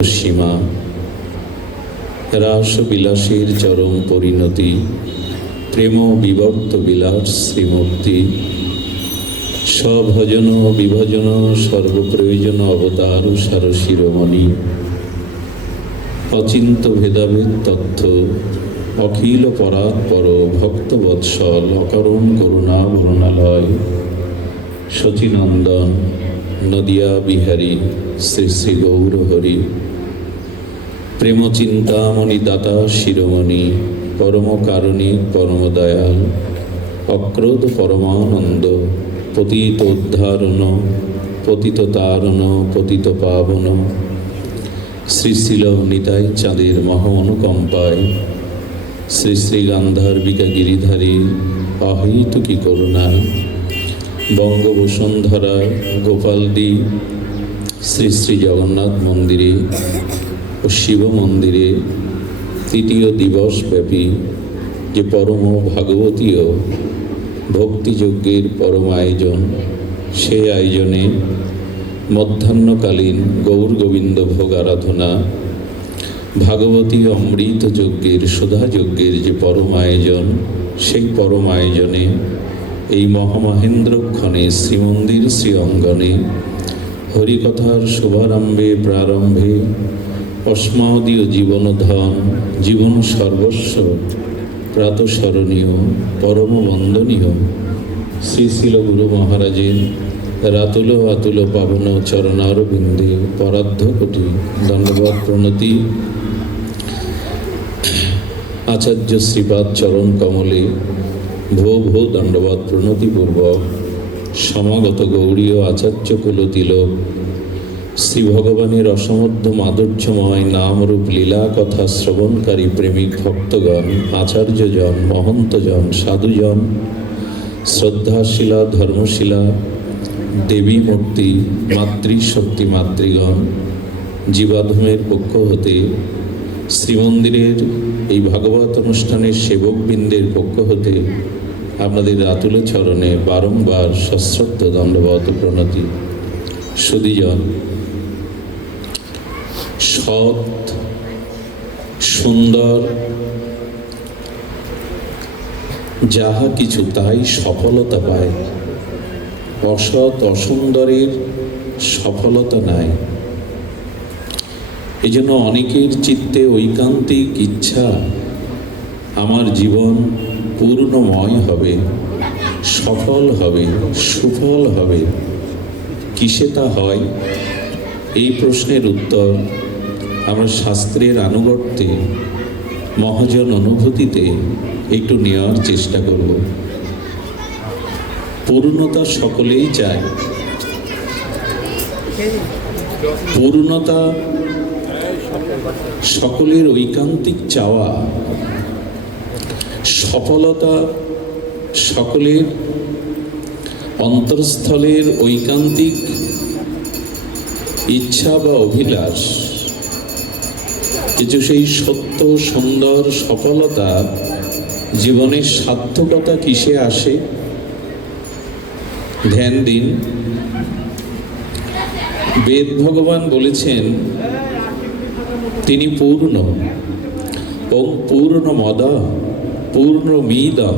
সীমা, রাস বিলাসের চরম পরিণতি, প্রেম বিভক্ত বিলাস শ্রীমূর্তি, স্বভজন বিভজন সর্বপ্রয়োজন অবতার সার শিরোমণি, অচিন্ত ভেদাভেদ তথ্য, অখিল পরাৎপর ভক্তবৎসল, অকারণ করুণা বরুণালয়, শচীনন্দন নদিয়া বিহারী শ্রী শ্রী গৌরহরি, প্রেম চিন্তামণি দাতা শিরোমণি, পরম কারণী পরম দয়াল, অক্রোধ পরমানন্দ, পতিত উদ্ধারণ, পতিত তারণ, পতিত পাবন, শ্রী শ্রীল নিতাই চাঁদের মহা অনুকম্পায়, শ্রী শ্রী গান্ধার্বিকা গিরিধারী অহৈতুকী করুণায়, বঙ্গবসুন্ধরা গোপালদি শ্রী শ্রী জগন্নাথ মন্দিরে ও শিব মন্দিরে তৃতীয় দিবসব্যাপী যে পরম ভাগবতীয় ভক্তিযজ্ঞের পরম আয়োজন, সেই আয়োজনে মধ্যাহ্নকালীন গৌর গোবিন্দ ভোগ আরাধনা, ভাগবতী অমৃত যজ্ঞের সুধাযজ্ঞের যে পরম আয়োজন, সেই পরম আয়োজনে এই মহামহেন্দ্রক্ষণে শ্রীমন্দির শ্রী অঙ্গনে হরিকথার শুভারম্ভে প্রারম্ভে অস্মাদীয় জীবনধন, জীবন সর্বস্ব প্রাতঃস্মরণীয় পরম বন্দনীয় শ্রী শিল গুরু মহারাজের রাতুল আতুল পাবন চরণারবিন্দে পরার্ধ কোটি দণ্ডবৎ প্রণতি, আচার্য শ্রীপাদ চরণ কমলে ভো ভো দণ্ডবৎ প্রণতিপূর্বক সমাগত গৌড়ীয় আচার্য কুলতিলক শ্রী ভগবানের অসমধ্য মাধুর্যময় নামরূপ লীলা কথা শ্রবণকারী প্রেমিক ভক্তগণ, আচার্যজন, মহন্তজন, সাধুজন, শ্রদ্ধাশীলা ধর্মশীলা দেবী মূর্তি, মাতৃশক্তি মাতৃগণ, জীবাধমের পক্ষ হতে শ্রীমন্দিরের এই ভাগবত অনুষ্ঠানের সেবকবৃন্দের পক্ষ হতে আপনাদের আতুল চরণে বারংবার সশ্রদ্ধ দণ্ডবৎ প্রণতি। সুধীজন, সৎ সুন্দর যাহা কিছু তাই সফলতা পায়, অসৎ অসুন্দরের সফলতা নাই। এই জন্য অনেকের চিত্তে ঐকান্তিক ইচ্ছা, আমার জীবন পূর্ণময় হবে, সফল হবে, সুফল হবে। কিসে তা হয়? এই প্রশ্নের উত্তর আমরা শাস্ত্রের আনুগত্যে, মহাজন অনুভূতিতে একটু নেওয়ার চেষ্টা করব। পূর্ণতা সকলেই চায়, পূর্ণতা সকলের ঐকান্তিক চাওয়া, সফলতা সকলের অন্তরস্থলের ঐকান্তিক ইচ্ছা বা অভিলাষ। কিছু সেই সত্য সুন্দর সফলতা জীবনের সার্থকতা কিসে আসে? ধ্যান দিন, বেদ ভগবান বলেছেন তিনি পূর্ণ, ওং পূর্ণমদ পূর্ণমিদং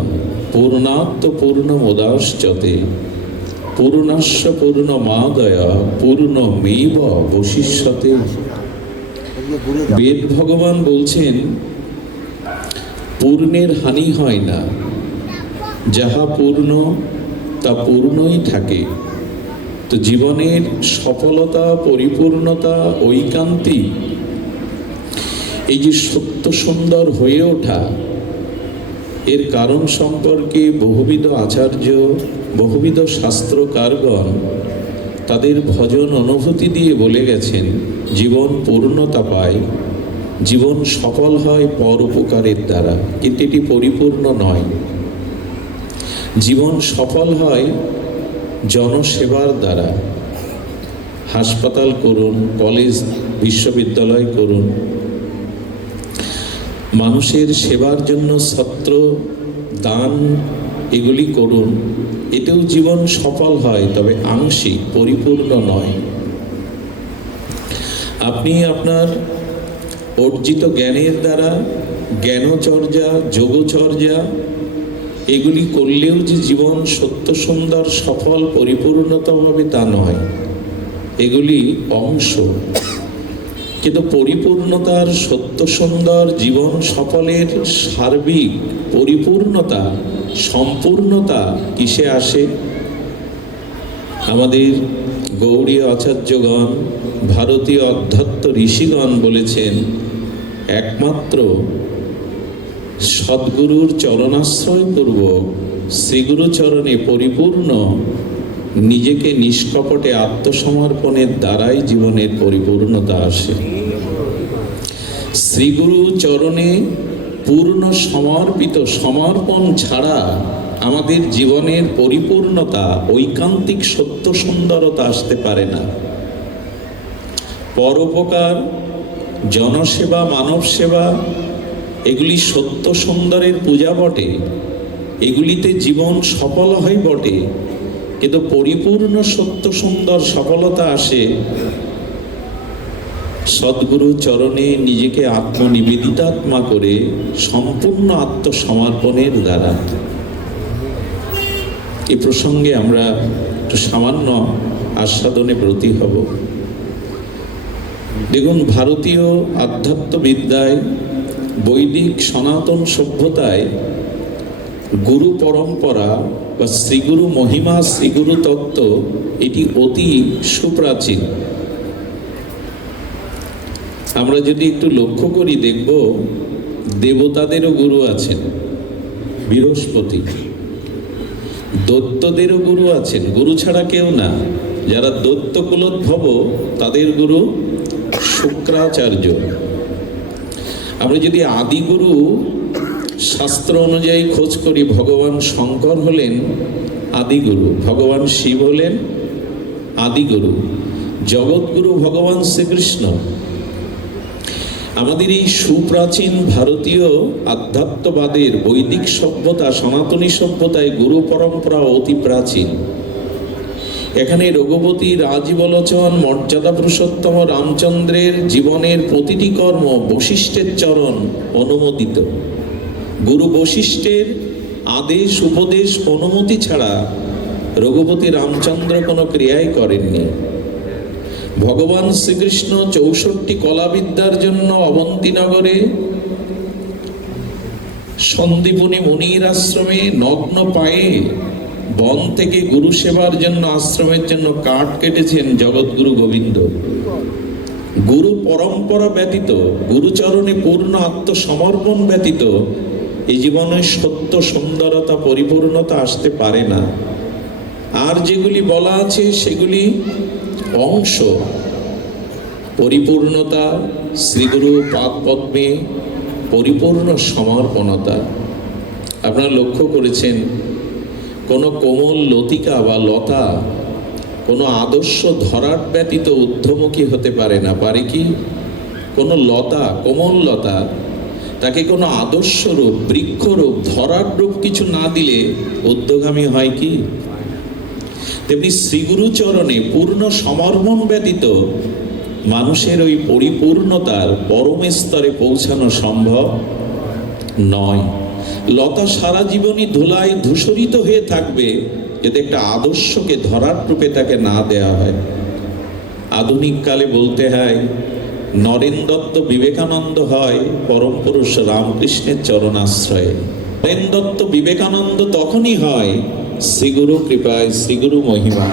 পূর্ণাৎ পূর্ণমোদাশ্চতে পূর্ণস্য পূর্ণমাদায় পূর্ণমেব বশিষ্যতে। বেদ ভগবান বলছেন পূর্ণের হানি হয় না, যাহা পূর্ণ তা পূর্ণই থাকে। তো জীবনের সফলতা, পরিপূর্ণতা, ঐকান্তিক এই যে সত্য সুন্দর হয়ে ওঠা, এর কারণ সম্পর্কে বহুবিধ আচার্য, বহুবিধ শাস্ত্রকারগণ তাদের ভজন অনুভূতি দিয়ে বলে গেছেন, জীবন পূর্ণতা পায়, জীবন সফল হয় পর উপকারের দ্বারা, কিন্তু এটি পরিপূর্ণ নয়। জীবন সফল হয় জনসেবার দ্বারা। হাসপাতাল করুন, কলেজ বিশ্ববিদ্যালয় করুন, মানুষের সেবার জন্য ছত্র দান এগুলি করুন, এতেও জীবন সফল হয়, তবে আংশিক, পরিপূর্ণ নয়। আপনি আপনার অর্জিত জ্ঞানের দ্বারা জ্ঞানচর্যা, যোগচর্যা এগুলি করলেও যে জীবন সত্য সুন্দর সফল পরিপূর্ণতা হবে তা নয়, এগুলি অংশ। কিন্তু পরিপূর্ণতার, সত্য সুন্দর জীবন সফলের সার্বিক পরিপূর্ণতা, সম্পূর্ণতা কিসে আসে? আমাদের গৌড়ীয় আচার্যগণ, ভারতীয় অধ্যাত্ম ঋষিগণ বলেছেন, একমাত্র সদ্গুরুর চরণাশ্রয় পূর্বক শ্রীগুরু চরণে পরিপূর্ণ নিজেকে নিষ্কপটে আত্মসমর্পণের দ্বারাই জীবনের পরিপূর্ণতা আসে। শ্রীগুরু চরণে পূর্ণ সমর্পণ ছাড়া আমাদের জীবনের পরিপূর্ণতা, ঐকান্তিক সত্য সুন্দরতা আসতে পারে না। পরোপকার, জনসেবা, মানব সেবা এগুলি সত্য সুন্দরের পূজা বটে, এগুলিতে জীবন সফল হয় বটে, কিন্তু পরিপূর্ণ সত্য সুন্দর সফলতা আসে সদ্গুরু চরণে নিজেকে আত্মনিবেদিতাত্মা করে সম্পূর্ণ আত্মসমর্পণের দ্বারা। এই প্রসঙ্গে আমরা একটু সামান্য আস্বাদনে ব্রতী হব। দেখুন, ভারতীয় আধ্যাত্মবিদ্যায়, বৈদিক সনাতন সভ্যতায় গুরু পরম্পরা বা শ্রীগুরু মহিমা, শ্রীগুরু তত্ত্ব এটি অতি সুপ্রাচীন। আমরা যদি একটু লক্ষ্য করি দেখব, দেবতাদেরও গুরু আছেন, বৃহস্পতি। দৈত্যদেরও গুরু আছেন, গুরু ছাড়া কেউ না। যারা দৈত্য কুলোদ্ভব তাদের গুরু শুক্রাচার্য। আমরা যদি আদিগুরু শাস্ত্র অনুযায়ী খোঁজ করি, ভগবান শঙ্কর হলেন আদিগুরু, ভগবান শিব হলেন আদিগুরু, জগৎগুরু ভগবান শ্রীকৃষ্ণ। আমাদের এই সুপ্রাচীন ভারতীয় আধ্যাত্মবাদের, বৈদিক সভ্যতা, সনাতনী সভ্যতায় গুরু পরম্পরা অতি প্রাচীন। এখানে রঘুপতি রাজীবলোচন, মর্যাদা পুরুষোত্তম রামচন্দ্রের জীবনের প্রতিটি কর্ম বশিষ্ঠের চরণ অনুমোদিত। গুরু বশিষ্ঠের আদেশ, উপদেশ, অনুমতি ছাড়া রঘুপতি রামচন্দ্র কোনো ক্রিয়াই করেননি। ভগবান শ্রীকৃষ্ণ 64 কলাবিদ্যার জন্য অবন্তীনগরে সন্দীপনী মুনির আশ্রমে নগ্ন পায়ে বন থেকে গুরু সেবার জন্য, আশ্রমের জন্য কাঠ কেটেছেন জগৎগুরু গোবিন্দ। গুরু পরম্পরা ব্যতীত, গুরুচরণে পূর্ণ আত্মসমর্পণ ব্যতীত এই জীবনে সত্য সুন্দরতা, পরিপূর্ণতা আসতে পারে না। আর যেগুলি বলা আছে সেগুলি অংশ। পরিপূর্ণতা, শ্রীগুরু পাদ পদ্মে পরিপূর্ণ সমর্পণতা। আপনারা লক্ষ্য করেছেন, কোনো কোমল লতিকা বা লতা কোনো আদর্শ ধরাট ব্যতীত ঊর্ধ্বমুখী হতে পারে না, পারে কি? কোনো লতা, কোমল লতা, তাকে কোনো আদর্শ রূপ, বৃক্ষরূপ, ধরার রূপ কিছু না দিলে ঊর্ধ্বগামী হয় কি? তেমনি শ্রীগুরু চরণে পূর্ণ সমর্পণ ব্যতীত মানুষের ওই পরিপূর্ণতার পরম স্তরে পৌঁছানো সম্ভব নয়। লতা সারা জীবনই ধুলায় ধূসরিত হয়ে থাকবে যদি একটা আদর্শকে ধরার রূপে তাকে না দেয়া হয়। আধুনিক কালে বলতে হয়, নরেন দত্ত বিবেকানন্দ হয় পরম পুরুষ রামকৃষ্ণের চরণাশ্রয়ে। নরেন দত্ত বিবেকানন্দ তখনই হয় শ্রীগুরু কৃপায়, শ্রীগুরু মহিমা।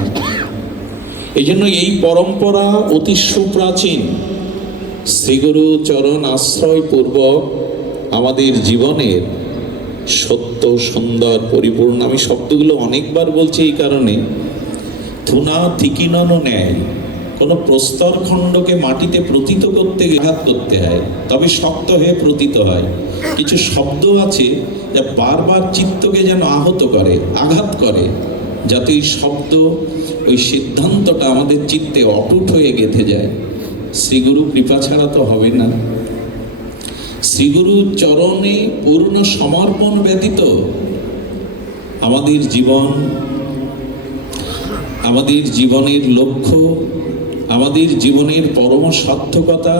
এই জন্য এই পরম্পরা অতি সুপ্রাচীন। শ্রীগুরু চরণ আশ্রয় পূর্বক আমাদের জীবনের সত্য, সুন্দর, পরিপূর্ণ। আমি শব্দগুলো অনেকবার বলছি এই কারণে, থুনা থিকিনন ন্যায় কোনো প্রস্তর খণ্ডকে মাটিতে প্রতীত করতে আঘাত করতে হয়, তবে শক্ত হয়ে প্রতীত হয়। কিছু শব্দ আছে যা বারবার চিত্তকে যেন আহত করে, আঘাত করে, যাতে এই শব্দ, ওই সিদ্ধান্তটা আমাদের চিত্তে অটুট হয়ে গেঁথে যায়। শ্রীগুরু কৃপা ছাড়া তো হবে না। শ্রীগুরু চরণে পূর্ণ সমর্পণ ব্যতীত আমাদের জীবনের লক্ষ্য আমাদের জীবনের পরম সার্থকতা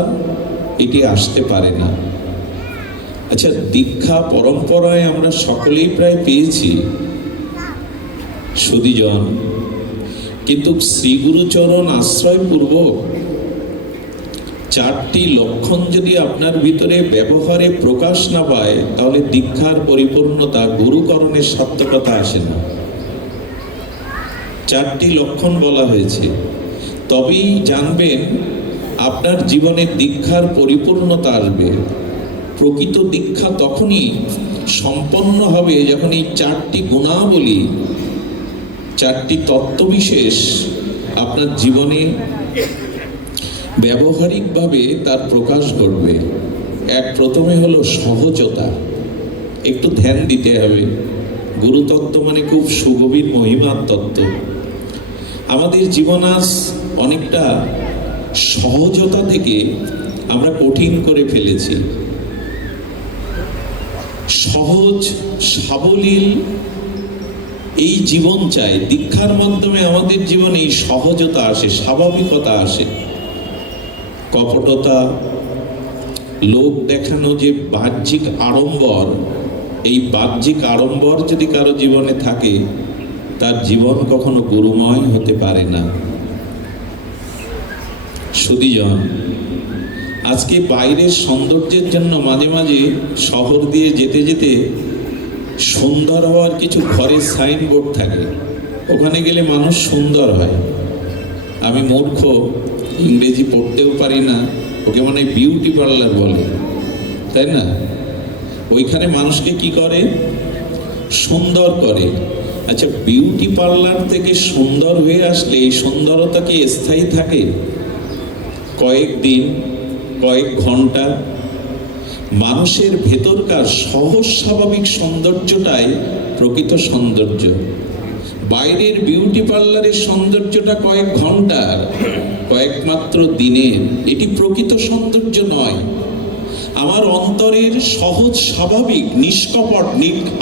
এটি আসতে পারে না। আচ্ছা, দীক্ষা পরম্পরায় আমরা সকলেই প্রায় পেয়েছি সুধীজন, কিন্তু শ্রী গুরুচরণ আশ্রয়পূর্বক চারটি লক্ষণ যদি আপনার ভিতরে ব্যবহারে প্রকাশ না পায়, তাহলে দীক্ষার পরিপূর্ণতা, গুরুকরণের সার্থকতা আসে না। চারটি লক্ষণ বলা হয়েছে, তবেই জানবেন আপনার জীবনে দীক্ষার পরিপূর্ণতা আসবে। প্রকৃত দীক্ষা তখনই সম্পন্ন হবে যখন এই চারটি গুণাবলী, চারটি তত্ত্ববিশেষ আপনার জীবনে ব্যবহারিকভাবে তার প্রকাশ ঘটবে। প্রথমে হলো সহজতা। একটু ধ্যান দিতে হবে। গুরুতত্ত্ব মানে খুব সুগভীর মহিমার তত্ত্ব। আমাদের জীবন আজ অনেকটা সহজতা থেকে আমরা কঠিন করে ফেলেছি। সহজ সাবলীল এই জীবন চাই। দীক্ষার মাধ্যমে আমাদের জীবনে এই সহজতা আসে, স্বাভাবিকতা আসে। কপটতা, লোক দেখানো যে বাহ্যিক আড়ম্বর, এই বাহ্যিক আড়ম্বর যদি কারো জীবনে থাকে, তার জীবন কখনো গুরুময় হতে পারে না। সুধীজন, আজকে বাইরের সৌন্দর্যের জন্য মাঝে মাঝে শহর দিয়ে যেতে যেতে সুন্দর হওয়ার কিছু ঘরের সাইনবোর্ড থাকে, ওখানে গেলে মানুষ সুন্দর হয়। আমি মূর্খ, ইংরেজি পড়তেও পারি না, ওকে মানে বিউটি পার্লার বলে, তাই না? ওইখানে মানুষকে কি করে? সুন্দর করে। আচ্ছা, বিউটি পার্লার থেকে সুন্দর হয়ে আসলে এই সুন্দরতা কি স্থায়ী থাকে? কয়েকদিন, কয়েক ঘন্টা। মানুষের ভেতরকার সহজ স্বাভাবিক সৌন্দর্যটাই প্রকৃত সৌন্দর্য। বাইরের বিউটি পার্লারের সৌন্দর্যটা কয়েক ঘন্টার, কয়েক মাত্র দিনের, এটি প্রকৃত সৌন্দর্য নয়। আমার অন্তরের সহজ স্বাভাবিক নিষ্কপট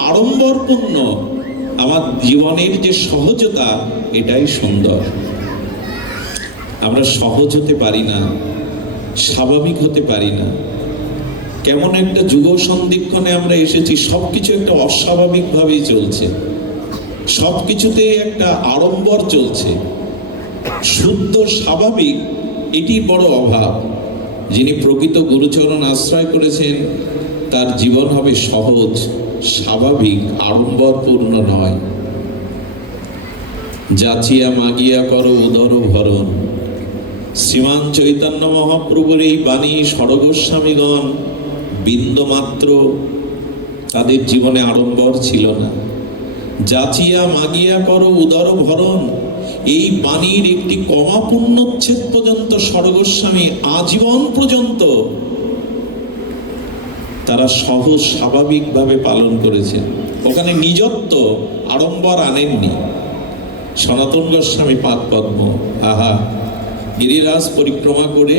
আড়ম্বরপূর্ণ আমার জীবনের যে সহজতা, এটাই সুন্দর। আমরা সহজ হতে পারি না, স্বাভাবিক হতে পারি না। কেমন একটা যুগ সন্ধিক্ষণে আমরা এসেছি, সবকিছু একটা অস্বাভাবিকভাবেই চলছে, সবকিছুতেই একটা আড়ম্বর চলছে। শুদ্ধ স্বাভাবিক এটি বড় অভাব। যিনি প্রকৃত গুরুচরণ আশ্রয় করেছেন, তার জীবন হবে সহজ স্বাভাবিক, আড়ম্বরপূর্ণ নয়। যাচিয়া মাগিয়া করো উদর ভরণ। শ্রীমান চৈতন্য মহাপ্রভুর এই বাণী ষড়গোস্বামীগণ বিন্দুমাত্র তাদের জীবনে আড়ম্বর ছিল না। যাচিয়া মাগিয়া করো উদর ভরণ, এই বাণীর একটি কমা পূর্ণচ্ছেদ পর্যন্ত ষড়গোস্বামী আজীবন পর্যন্ত তারা সহজ স্বাভাবিকভাবে পালন করেছেন। ওখানে নিজত্ব আড়ম্বর আনেননি। সনাতন গোস্বামী পাদ পদ্ম, আহা, গিরিরাজ পরিক্রমা করে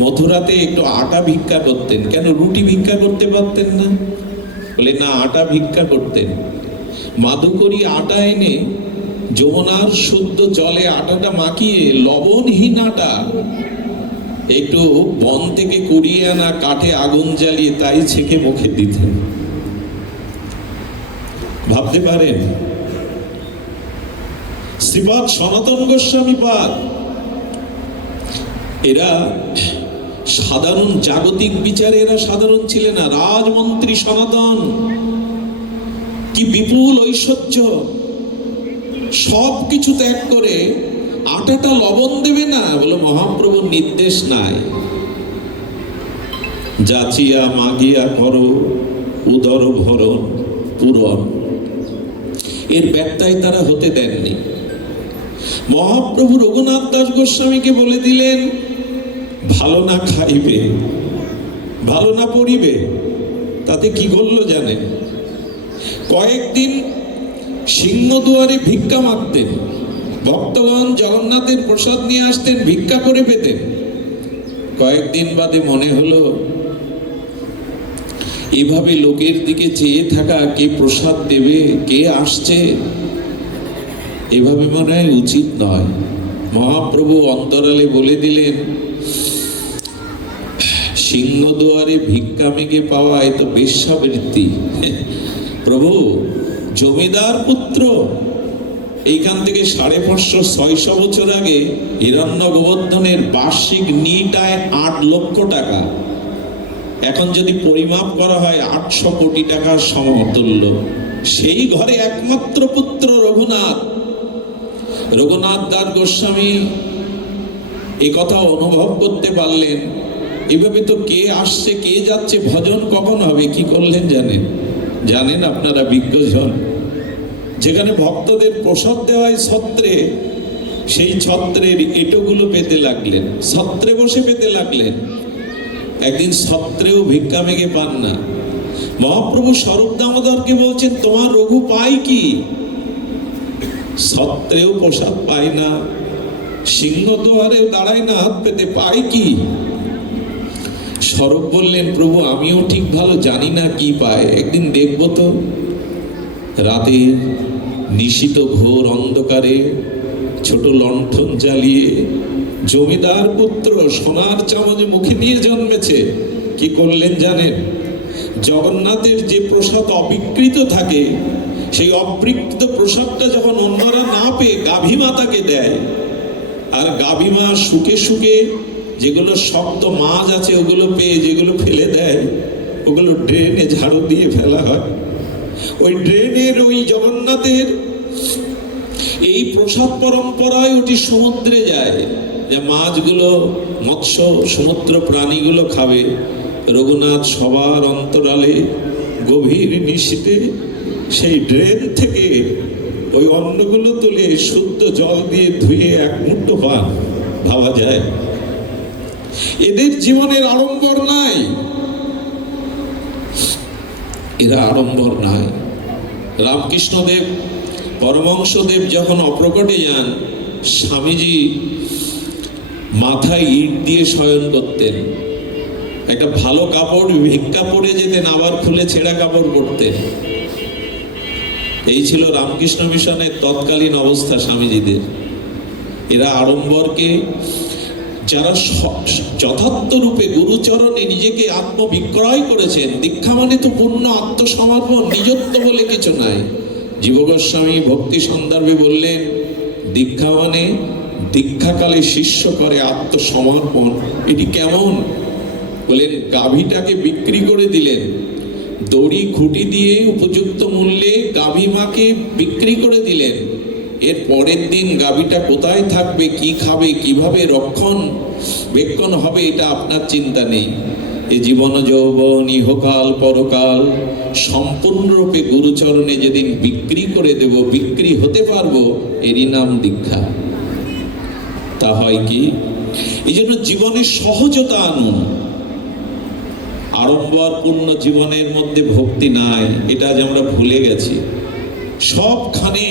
মথুরাতে একটু আটা ভিক্ষা করতেন। কেন রুটি ভিক্ষা করতে পারতেন না? বলে না, আটা ভিক্ষা করতেন। মাধুকরী আটা এনে যমুনার শুদ্ধ জলে আটাটা মাখিয়ে, লবণহীন আটা, একটু বন থেকে কুড়িয়ে আনা কাঠে আগুন জ্বালিয়ে তাই ছেঁকে মুখে দিতেন। ভাবতে পারেন? শ্রীপাদ সনাতন গোস্বামী পাদ, এরা সাধারণ জাগতিক বিচারে এরা সাধারণ ছিলেন না। রাজমন্ত্রী সনাতন, কি বিপুল ঐশ্বর্য, সব কিছু ত্যাগ করে আটাটা লবণ দেবে না, বলে মহাপ্রভুর নির্দেশ নাই। যাচিয়া মাগিয়া করো উদর ভরণ পূরণ, এর ব্যত্যয় তারা হতে দেননি। মহাপ্রভু রঘুনাথ দাস গোস্বামীকে বলে দিলেন, ভালো না খাইবে, ভালো না পড়িবে, তাতে কি করলো জানেন? কয়েকদিন সিংহদুয়ারে ভিক্ষা মাগতেন। ভক্তগণ জগন্নাথের প্রসাদ নিয়ে আসতেন, ভিক্ষা করে পেতেন। কয়েকদিন বাদে মনে হলো, এভাবে লোকের দিকে চেয়ে থাকা, কে প্রসাদ দেবে, কে আসছে, এভাবে মনে হয় উচিত নয়। মহাপ্রভু অন্তরালে বলে দিলেন, সিংহদুয়ারে ভিক্ষামিকে পাওয়া এ তো বেশ্যাবৃত্তি। প্রভু, জমিদার পুত্র, এইখান থেকে 550-600 বছর আগে হিরণ্য গোবর্ধনের বার্ষিক নিটায় 8 লক্ষ টাকা। এখন যদি পরিমাপ করা হয় 800 কোটি টাকার সমতুল্য। সেই ঘরে একমাত্র পুত্র রঘুনাথ। রঘুনাথ দাস গোস্বামী এ কথা অনুভব করতে পারলেন, এভাবে তো কে আসছে কে যাচ্ছে, ভজন কখন হবে? কি করলেন জানেন আপনারা বিজ্ঞজন? যেখানে ভক্তদের প্রসাদ দেওয়া হয় ছত্রে, সেই ছত্রের এঁটোগুলো পেতে লাগলেন, ছত্রে বসে পেতে লাগলেন। একদিন ছত্রেও ভিক্ষা মেঘে পান না। মহাপ্রভু স্বরূপ দামোদরকে বলছেন, তোমার রঘু পায় কি? ছত্রেও প্রসাদ পায় না, সিংহদুয়ারেও দাঁড়ায় না হাত পেতে, পায় কি? স্বরূপ বললেন, প্রভু আমিও ঠিক ভালো জানি না কি পায়, একদিন দেখবো তো। রাতের নিশীত ঘোর অন্ধকারে ছোট লণ্ঠন জ্বালিয়ে জমিদার পুত্র সোনার চামচ মুখে নিয়ে জন্মেছে। কি করলেন জানেন? জগন্নাথের যে প্রসাদ অবিকৃত থাকে, সেই অবিকৃত প্রসাদটা যখন অন্যরা না পেয়ে গাভী মাতাকে দেয়, আর গাভী মা শুকে শুকে যেগুলো শক্ত মাছ আছে ওগুলো পেয়ে যেগুলো ফেলে দেয়, ওগুলো ড্রেনে ঝাড়ু দিয়ে ফেলা হয়। ওই ড্রেনের ওই জগন্নাথের এই প্রসাদ পরম্পরায় ওটি সমুদ্রে যায়, যে মাছগুলো মৎস্য সমুদ্র প্রাণীগুলো খাবে। রঘুনাথ সবার অন্তরালে গভীর নিশীতে সেই ড্রেন থেকে ওই অন্নগুলো তুলে শুদ্ধ জল দিয়ে ধুয়ে এক মুঠো পান। ভাবা যায়? এদের জীবনের আড়ম্বর নাই, এরা আড়ম্বর নাই। রামকৃষ্ণদেব পরমহংসদেব যখন অপ্রকটে যান, স্বামীজি মাথায় ইট দিয়ে শয়ন করতেন। একটা ভালো কাপড় ভিক্ষা পরে যেতেন, আবার খুলে ছেঁড়া কাপড় পরতেন। এই ছিল রামকৃষ্ণ মিশনের তৎকালীন অবস্থা স্বামীজিদের। এরা আড়ম্বরকে, যারা যথার্থ রূপে গুরুচরণে নিজেকে আত্মবিক্রয় করেছেন, দীক্ষা মানে তো পূর্ণ আত্মসমর্পণ, নিজত্ব বলে কিছু নাই। জীব গোস্বামী ভক্তি সন্দর্ভে বললেন, দীক্ষা মানে দীক্ষাকালে শিষ্য করে আত্মসমর্পণ। এটি কেমন? বলেন, গাভীটাকে বিক্রি করে দিলেন, দড়ি খুঁটি দিয়ে উপযুক্ত মূল্যে গাভী মাকে বিক্রি করে দিলেন। এর পরের দিন গাভীটা কোথায় থাকবে, কি খাবে, কিভাবে রক্ষণ বেক্ষণ হবে, এটা আপনার চিন্তা নেই। এ জীবন যৌবন ইহকাল পরকাল সম্পূর্ণরূপে গুরুচরণে যেদিন বিক্রি করে দেব, বিক্রি হতে পারবো, এরই নাম দীক্ষা। তা হয় কি? এই জন্য জীবনের সহজতা আনুন। আড়ম্বরপূর্ণ জীবনের মধ্যে ভক্তি নাই, এটা আজ আমরা ভুলে গেছি। সবখানে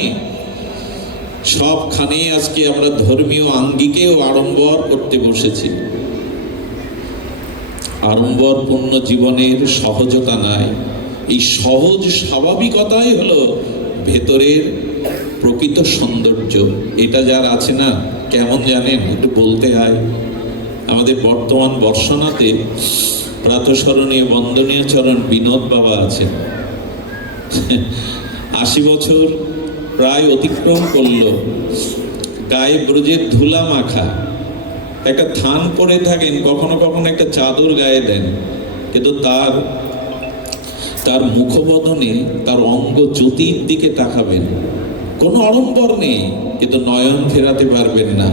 আজকে আমরা ধর্মীয় আঙ্গিকেও আড়ম্বর করতে বসেছি। আড়ম্বরপূর্ণ জীবনের সহজতা নাই। এই সহজ স্বাভাবিকতাই হলো ভেতরের প্রকৃত সৌন্দর্য। এটা যার আছে না, কেমন জানেন? একটু বলতে হয়। আমাদের বর্তমান বর্ষনাতে প্রাতঃস্মরণীয় বন্দনীয় চরণ বিনোদ বাবা আছেন। 80 বছর প্রায় অতিক্রম করল। গায়ে ব্রজের ধুলা মাখা, একটা থান পরে থাকেন, কখনো কখনো একটা চাদর গায়ে দেন, কিন্তু তার মুখবদনে তার অঙ্গ জ্যোতির দিকে তাকাবেন। কোনো আড়ম্বর নেই, কিন্তু নয়ন ফেরাতে পারবেন না।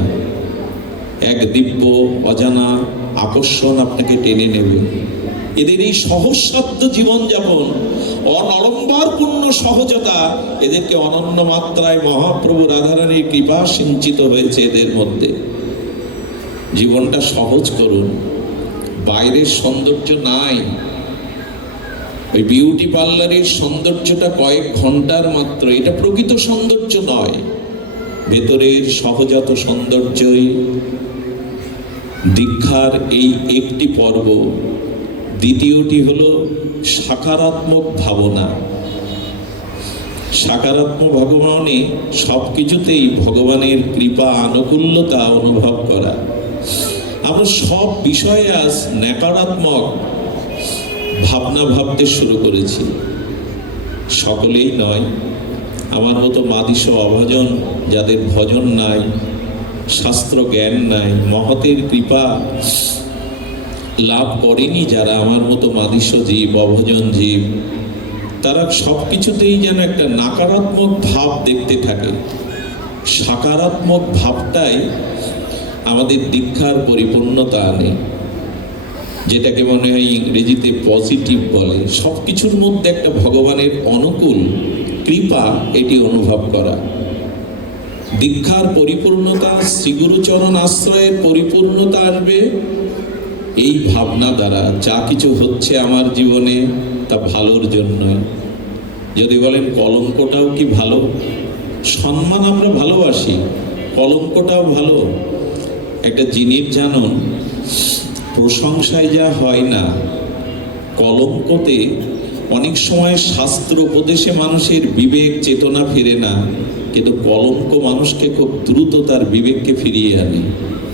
এক দিব্য অজানা আকর্ষণ আপনাকে টেনে নেবে। এদের এই সহজসাধ্য জীবনযাপন, অনড়ম্বরপূর্ণ সহজতা, এদেরকে অনন্য মাত্রায় মহাপ্রভু রাধারানীর কৃপা সিঞ্চিত হয়েছে এদের মধ্যে। জীবনটা সহজ করুন। বাইরের সৌন্দর্য নাই। ওই বিউটি পার্লারের সৌন্দর্যটা কয়েক ঘন্টার মাত্র, এটা প্রকৃত সৌন্দর্য নয়। ভেতরের সহজাত সৌন্দর্যই দীক্ষার এই একটি পর্ব। দ্বিতীয়টি হলো সাকারাত্মক ভাবনা। সাকারাত্মক ভগবানে সব কিছুতেই ভগবানের কৃপা আনুকূল্যতা অনুভব করা। আমরা সব বিষয়ে আজ নকারাত্মক ভাবনা ভাবতে শুরু করেছি। সকলেই নয়, আমার মতো মাদিস অভজন, যাদের ভজন নাই, শাস্ত্র জ্ঞান নাই, মহতের কৃপা লাভ করেনি যারা, আমার মতো মাদিস জীব, অভজন জীব, তারা সব কিছুতেই যেন একটা নকারাত্মক ভাব দেখতে থাকে। সাকারাত্মক ভাবটাই আমাদের দীক্ষার পরিপূর্ণতা আনে, যেটাকে মনে হয় ইংরেজিতে পজিটিভ বলে। সব কিছুর মধ্যে একটা ভগবানের অনুকূল কৃপা, এটি অনুভব করা। দীক্ষার পরিপূর্ণতা, শ্রীগুরুচরণ আশ্রয়ের পরিপূর্ণতা আসবে এই ভাবনা দ্বারা। যা কিছু হচ্ছে আমার জীবনে তা ভালোর জন্য। যদি বলেন কলঙ্কটাও কি ভালো? সম্মান আমরা ভালোবাসি, কলঙ্কটাও ভালো। একটা জিনিস জানুন, প্রশংসায় যা হয় না, কলঙ্কতে অনেক সময় শাস্ত্র উপদেশে মানুষের বিবেক চেতনা ফিরে না, কিন্তু কলঙ্ক মানুষকে খুব দ্রুত তার বিবেককে ফিরিয়ে আনে,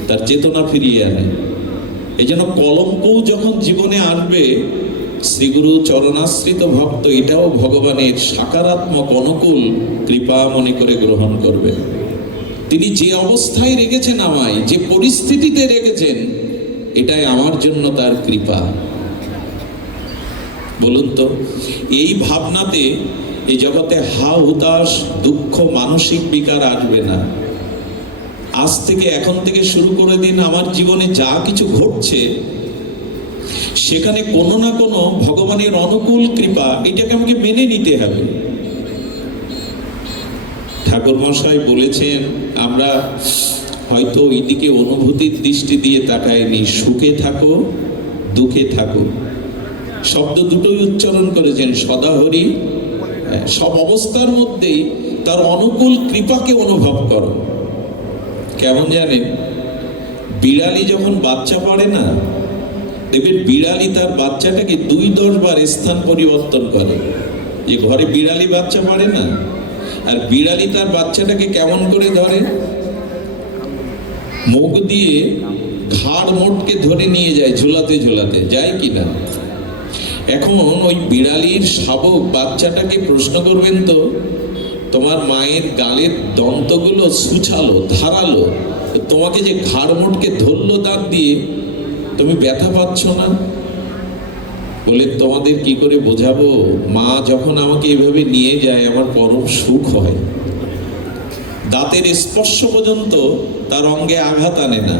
তার চেতনা ফিরিয়ে আনে। এই জন্য কলঙ্কও যখন জীবনে আসবে, শ্রীগুরু চরণাশ্রিত ভক্ত এটাও ভগবানের সাকারাত্মক অনুকূল কৃপা মনে করে গ্রহণ করবে। তিনি যে অবস্থায় রেখেছেন আমায়, যে পরিস্থিতিতে রেখেছেন, এটাই আমার জন্য তার কৃপা। বলুন তো, এই ভাবনাতে এই জগতে হুতাশ, দুঃখ, মানসিক বিকার আসবে না। আজ থেকে, এখন থেকে শুরু করে দিন, আমার জীবনে যা কিছু ঘটছে সেখানে কোনো না কোনো ভগবানের অনুকূল কৃপা, এটাকে আমাকে মেনে নিতে হবে। ঠাকুর মশাই বলেছেন, আমরা হয়তো ওইদিকে অনুভূতির দৃষ্টি দিয়ে তাকাইনি। সুখে থাকো, দুঃখে থাকো, শব্দ দুটোই উচ্চারণ করেছেন সদাহরি। সব অবস্থার মধ্যেই তার অনুকূল কৃপাকে অনুভব করো। কেমন জানেন, বিড়ালি যখন বাচ্চা পারে না, দেখবেন বিড়ালি তার বাচ্চাটাকে 2-10 বার স্থান পরিবর্তন করে। যে ঘরে বিড়ালি বাচ্চা পারে না, আর বিড়ালি তার বাচ্চাটাকে কেমন করে ধরে, মুখ দিয়ে ঘাড় মোটকে ধরে নিয়ে যায়, ঝোলাতে ঝোলাতে, যায় কিনা। এখন ওই বিড়ালির শাবক বাচ্চাটাকে প্রশ্ন করবেন তো, তোমার মায়ের গালের দন্তগুলো সুছালো, ধারালো, তোমাকে যে ঘাড় মোটকে ধরলো দাঁত দিয়ে, তুমি ব্যথা পাচ্ছ না? বলে, তোমাদের কি করে বোঝাবো, মা যখন আমাকে এভাবে নিয়ে যায় আমার পরম সুখ হয়। দাঁতের স্পর্শ পর্যন্ত তার অঙ্গে আঘাত আনে না।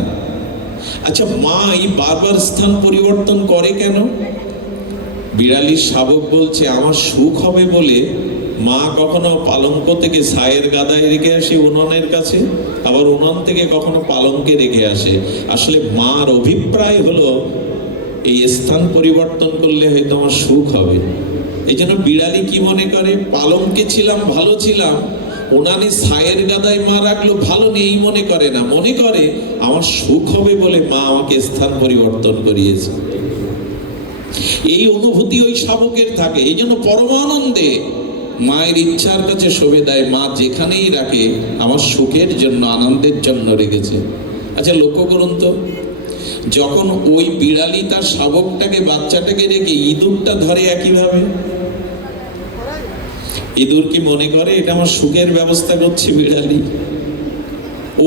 আচ্ছা, মা এই বারবার স্থান পরিবর্তন করে কেন? বিড়ালির শাবক বলছে, আমার সুখ হবে বলে মা কখনো পালঙ্ক থেকে ছায়ের গাদায় রেখে আসে উনুনের কাছে, আবার উনুন থেকে কখনো পালঙ্কে রেখে আসে। আসলে মার অভিপ্রায় হলো এই স্থান পরিবর্তন করলে হয়তো আমার সুখ হবে। এই জন্য বিড়ালি কি মনে করে, পালঙ্কে ছিলাম ভালো ছিলাম, উনানে ছায়ের গাদায় মা রাখলো ভালো নেই মনে করে না, মনে করে আমার সুখ হবে বলে মা আমাকে স্থান পরিবর্তন করিয়েছে। এই অনুভূতি ওই শাবকের থাকে। এই জন্য পরমানন্দে মায়ের ইচ্ছার কাছে শোভে দেয়, মা যেখানেই রাখে আমার সুখের জন্য, আনন্দের জন্য রেখেছে। আচ্ছা, লক্ষ্য করুন তো, যখন ওই বিড়ালি তার শাবকটাকে, বাচ্চাটাকে রেখে ইঁদুরটা ধরে একইভাবে, ইঁদুর কি মনে করে এটা আমার সুখের ব্যবস্থা করছে বিড়ালি?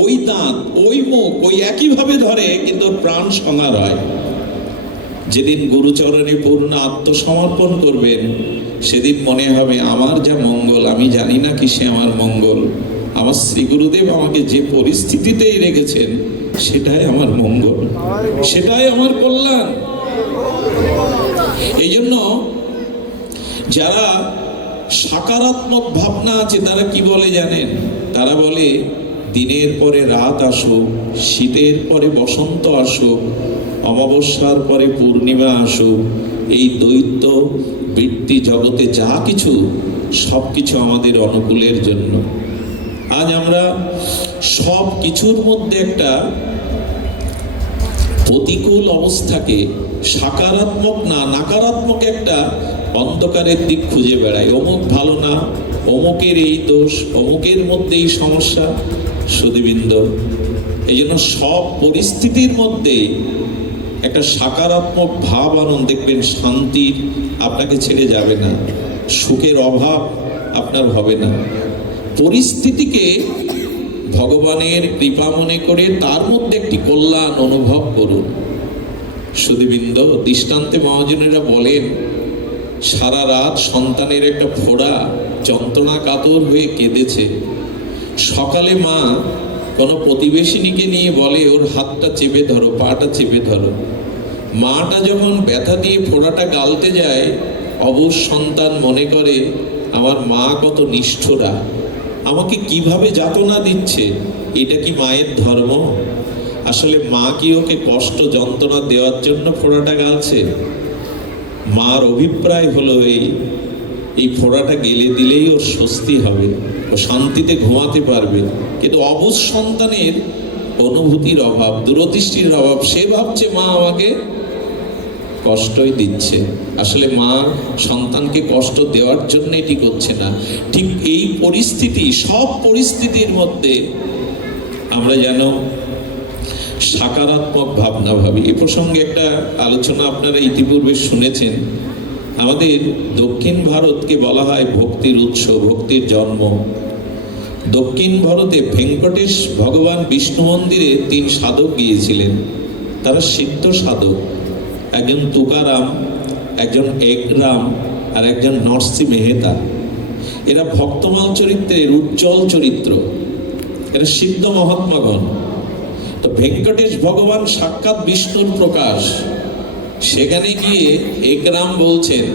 ওই দাঁত, ওই মুখ, ওই একইভাবে ধরে, কিন্তু প্রাণ সংহার হয়। যেদিন গুরুচরণে পূর্ণ আত্মসমর্পণ করবেন, সেদিন মনে হবে আমার যা মঙ্গল, আমি জানি না কিসে আমার মঙ্গল, আমার শ্রী গুরুদেব আমাকে যে পরিস্থিতিতেই রেখেছেন সেটাই আমার মঙ্গল, সেটাই আমার কল্যাণ। এই জন্য যারা সাকারাত্মক ভাবনা আছে তারা কি বলে জানেন? তারা বলে, দিনের পরে রাত আসুক, শীতের পরে বসন্ত আসুক, অমাবস্যার পরে পূর্ণিমা আসুক, এই দৈত্য বৃত্তি জগতে যা কিছু, সব কিছু আমাদের অনুকূলের জন্য। আজ আমরা সব কিছুর মধ্যে একটা প্রতিকূল অবস্থাকে সাকারাত্মক না নাকারাত্মক একটা অন্ধকারের দিক খুঁজে বেড়ায়। অমুক ভালো না, অমুকের এই দোষ, অমুকের মধ্যে এই সমস্যা। সুধীবৃন্দ, এই জন্য সব পরিস্থিতির মধ্যে একটা সাকারাত্মক ভাব আনুন, দেখবেন শান্তির আপনাকে ছেড়ে যাবে না, সুখের অভাব আপনার হবে না। পরিস্থিতিকে ভগবানের কৃপা মনে করে তার মধ্যে একটি কল্যাণ অনুভব করুন। সুধীবৃন্দ, দৃষ্টান্তে মহাজনেরা বলেন, সারা রাত সন্তানের একটা ফোড়া যন্ত্রণা কাতর হয়ে কেঁদেছে। সকালে মা কোনো প্রতিবেশিনীকে নিয়ে বলে, ওর হাতটা চেপে ধরো, পাটা চেপে ধরো। মাটা যখন ব্যথা দিয়ে ফোড়াটা গালতে যায়, অবশ সন্তান মনে করে আমার মা কত নিষ্ঠুরা, আমাকে কিভাবে যাতনা দিচ্ছে, এটা কি মায়ের ধর্ম? আসলে মা কি ওকে কষ্ট যন্ত্রণা দেওয়ার জন্য ফোড়াটা গালছে? মার অভিপ্রায় হলো এই ফোড়াটা গেলে দিলেই ওর স্বস্তি হবে, ও শান্তিতে ঘুমাতে পারবে। কিন্তু অবুঝ সন্তানের অনুভূতির অভাব, দূরদৃষ্টির অভাব, সে ভাবছে মা আমাকে কষ্টই দিচ্ছে। আসলে মা সন্তানকে কষ্ট দেওয়ার জন্য এটি করছে না। ঠিক এই পরিস্থিতি, সব পরিস্থিতির মধ্যে আমরা যেন সাকারাত্মক ভাবনা ভাবি। এ প্রসঙ্গে একটা আলোচনা আপনারা ইতিপূর্বে শুনেছেন। আমাদের দক্ষিণ ভারতকে বলা হয় ভক্তির উৎস, ভক্তির জন্ম। দক্ষিণ ভারতে ভেঙ্কটেশ ভগবান বিষ্ণু মন্দিরে 3 সাধক গিয়েছিলেন। তারা সিদ্ধ সাধক, একজন তুকারাম, একজন একরাম, আর একজন নরসি মেহতা। এরা ভক্তমাল চরিত্রের উজ্জ্বল চরিত্র, এরা সিদ্ধ মহাত্মাগণ। তো ভেঙ্কটেশ ভগবান সাক্ষাৎ বিষ্ণুর প্রকাশ। সেখানে গিয়ে একরাম বলছেন,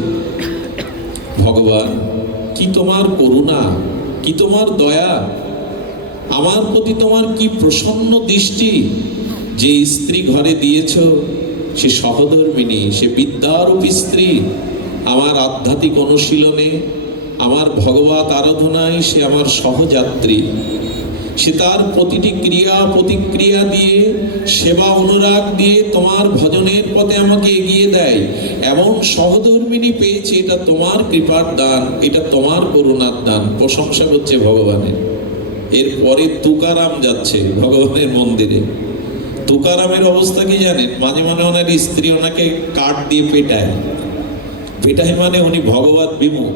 ভগবান কি তোমার করুণা, কি তোমার দয়া, আমার প্রতি তোমার কি প্রসন্ন দৃষ্টি। যে স্ত্রী ঘরে দিয়েছ সে সহধর্মিণী, সে বিদ্যারূপী স্ত্রী। আমার আধ্যাত্মিক অনুশীলনে, আমার ভগবত আরাধনায় সে আমার সহযাত্রী। সে তার প্রতিটি ক্রিয়া প্রতিক্রিয়া দিয়ে, সেবা অনুরাগ দিয়ে তোমার ভজনের পথে আমাকে এগিয়ে দেয়। এমন সহধর্মিণী পেয়েছে, এটা তোমার কৃপার দান, এটা তোমার করুণার দান। প্রশংসা করছে ভগবানের। এরপরে তুকারাম যাচ্ছে ভগবানের মন্দিরে। তুকারামের অবস্থা কি জানেন? মাঝে মাঝে ওনার স্ত্রী ওনাকে কাঠ দিয়ে পেটায়। পেটায় মানে উনি ভগবত বিমুখ,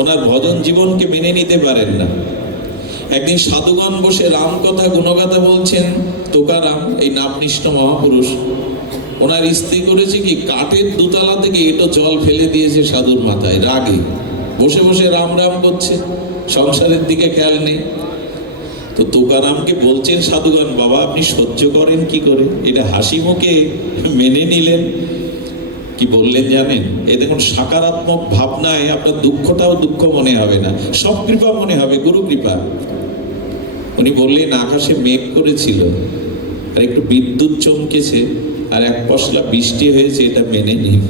ওনার ভজন জীবনকে মেনে নিতে পারেন না। একদিন সাধুগণ বসে রাম কথা গুণগাথা বলছেন। তুকারাম, এই নামনিষ্ঠ মহাপুরুষ, ওনার স্ত্রী করেছে কি, কাঠের দুতলা থেকে এটো জল ফেলে দিয়েছে সাধুর মাথায়। রাগে বসে বসে রাম রাম করছে, সংসারের দিকে খেয়াল নেই। তো তুকারামকে বলছেন সাধুগণ, বাবা আপনি সহ্য করেন কি করে? এটা হাসি মুখে মেনে নিলেন। কি বললেন জানেন? এ দেখুন, সাকারাত্মক ভাবনায় আপনার দুঃখটাও দুঃখ মনে হবে না, সব কৃপা মনে হবে, গুরু কৃপা। উনি বললেন, আকাশে মেঘ করেছিল আর একটু বিদ্যুৎ চমকেছে আর 1 পশলা বৃষ্টি হয়েছে, এটা মেনে নিন।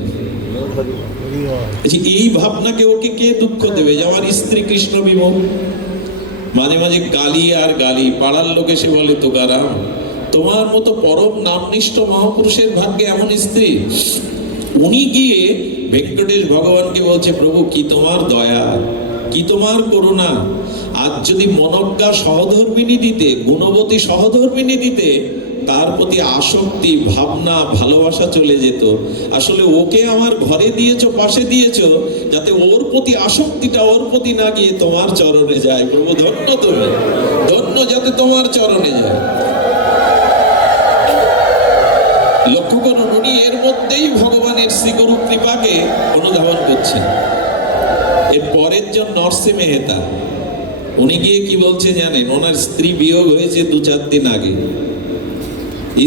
এই ভাবনাকে ওকে কে দুঃখ দেবে যে আমার স্ত্রী কৃষ্ণ বিমুখ? মাঝে মাঝে গালি আর গালি। পাড়ার লোক এসে বলে, তুকারাম তোমার মতো পরম নামনিষ্ঠ মহাপুরুষের ভাগ্যে এমন স্ত্রী। উনি গিয়ে ভেঙ্কটেশ ভগবানকে বলছে, প্রভু কি তোমার দয়া, কি তোমার করুণা। আজ যদি মনজ্ঞা সহধর্মিনী দিতে, গুণবতী সহধর্মিনী দিতে, তার প্রতি আসক্তি, ভাবনা, ভালোবাসা চলে যেত। আসলে ওকে আমার ঘরে দিয়েছো, পাশে দিয়েছো, যাতে ওর প্রতি আসক্তিটা ওর প্রতি না গিয়ে তোমার চরণে যায়। প্রভু ধন্য তুমি, ধন্য যাতে তোমার চরণে যায়। লক্ষ্য করুন, উনি এর মধ্যেই ভগবানের শ্রীগুরু কৃপাকে অনুধাবন করছেন। এর পরের জন নরসি মেহতা, উনি গিয়ে কি বলছে জানেন? ওনার স্ত্রী বিয়োগ হয়েছে 2-4 দিন আগে।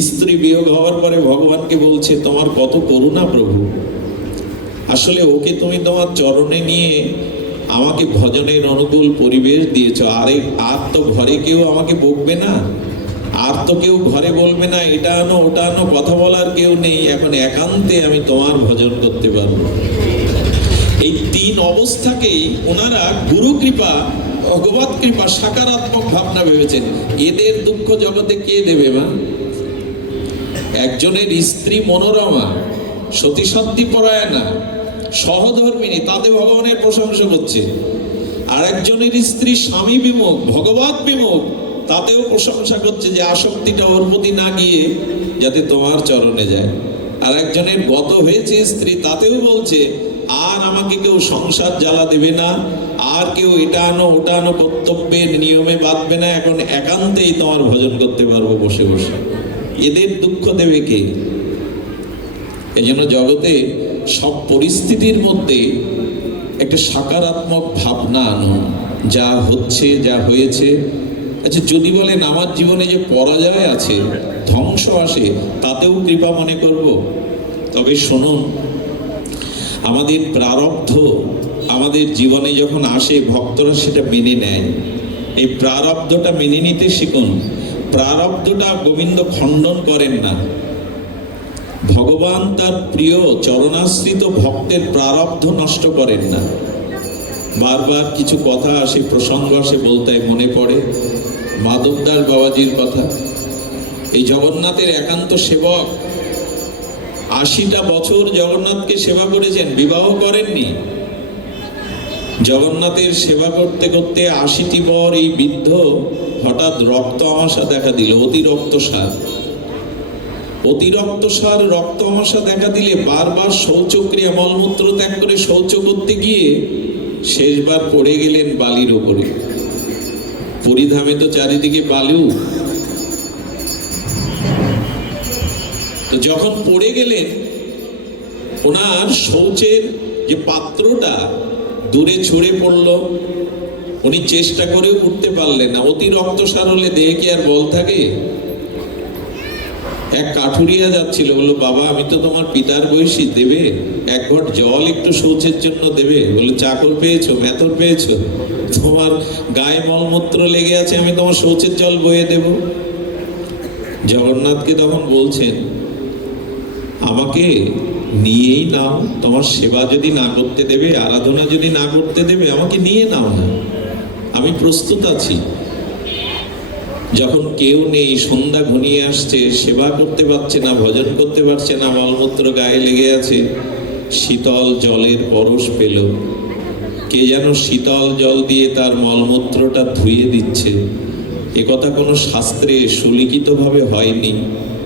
স্ত্রী বিয়োগ হওয়ার পরে ভগবানকে বলছে, তোমার কত করুণা প্রভু। আসলে ওকে তুমি তোমার চরণে নিয়ে আমাকে ভজনের অনুকূল পরিবেশ দিয়েছ। আর তো ঘরে কেউ আমাকে বকবে না, আর তো কেউ ঘরে বলবে না এটা আনো ওটা আনো, কথা বলার কেউ নেই। এখন একান্তে আমি তোমার ভজন করতে পারবো। এই 3 অবস্থাকেই ওনারা গুরু কৃপা, ভগবত কৃপা, সাকারাত্মক ভাবনা ভেবেছেন। এদের দুঃখ জগতে কে দেবে মা? একজনের স্ত্রী মনোরমা সতী পরায়ণা, সহধর্মিনী, তাতে ভগবানের প্রশংসা করছে। আর একজনের স্ত্রী স্বামী বিমুখ, ভগবত বিমুখ, তাতেও প্রশংসা করছে যে আসক্তিটা ওর প্রতি না গিয়ে যাতে তোমার চরণে যায়। আর একজনের গত হয়েছে স্ত্রী, তাতেও বলছে আর আমাকে কেউ সংসার জ্বালা দেবে না, আর কেউ এটা আনো ওটা আনো কর্তব্যের নিয়মে বাঁধবে না, এখন একান্তেই তোমার ভজন করতে পারবো বসে বসে। এদের দুঃখ দেবে কে? এই জন্য জগতে সব পরিস্থিতির মধ্যে একটা সকারাত্মক ভাবনা আনুন। যা হচ্ছে, যা হয়েছে, আচ্ছা যদি বলেন আমার জীবনে যে পরাজয় আছে, ধ্বংস আসে, তাতেও কৃপা মনে করব, তবে শুনুন, আমাদের প্রারব্ধ আমাদের জীবনে যখন আসে, ভক্তরা সেটা মেনে নেয়। এই প্রারব্ধটা মেনে নিতে শিখুন। প্রারব্ধটা গোবিন্দ খণ্ডন করেন না। ভগবান তার প্রিয় চরণাশ্রিত ভক্তের প্রারব্ধ নষ্ট করেন না। বারবার কিছু কথা আসে, প্রসঙ্গ আসে, বলতে মনে পড়ে মাধবদাস বাবাজির কথা। এই জগন্নাথের একান্ত সেবক, 80টা বছর জগন্নাথকে সেবা করেছেন, বিবাহ করেননি। জগন্নাথের সেবা করতে করতে 80টি পর এই বৃদ্ধ হঠাৎ রক্ত আমাশা দেখা দিল, অতিরক্তসার রক্ত আমাশা দেখা দিলে বারবার শৌচক্রিয়া, মলমূত্র ত্যাগ করে শৌচ করতে গিয়ে শেষবার পড়ে গেলেন বালির ওপরে। পরিধামে তো চারিদিকে বালু, তো যখন পড়ে গেলেন, ওনার শৌচের যে পাত্রটা দূরে ছড়ে পড়ল, উনি চেষ্টা করেও উঠতে পারলেন না। অতি রক্তসার হলে দেহে কি আর বল থাকে? এক কাঠুরিয়া যাচ্ছিল, বললো বাবা আমি তো তোমার পিতার বয়সী, দেবে এক ঘট জল একটু শৌচের জন্য দেবে? বললো চাকর পেয়েছো, মেথর পেয়েছো, তোমার গায়ে মলমূত্র লেগে আছে, আমি তোমার শৌচের জল বয়ে দেব। জগন্নাথকে তখন বলছেন আমাকে নিয়েই নাও, তোমার সেবা যদি না করতে দেবে, আরাধনা যদি না করতে দেবে, আমাকে নিয়ে নাও না, আমি প্রস্তুত আছি। যখন কেউ নেই, সন্ধ্যা ঘনিয়ে আসছে, সেবা করতে পারছে না, ভজন করতে পারছে না, মলমূত্র গায়ে লেগে আছে, শীতল জলের পরশ পেল। কে যেন শীতল জল দিয়ে তার মলমূত্রটা ধুয়ে দিচ্ছে। একথা কোনো শাস্ত্রে সুলিখিতভাবে হয়নি,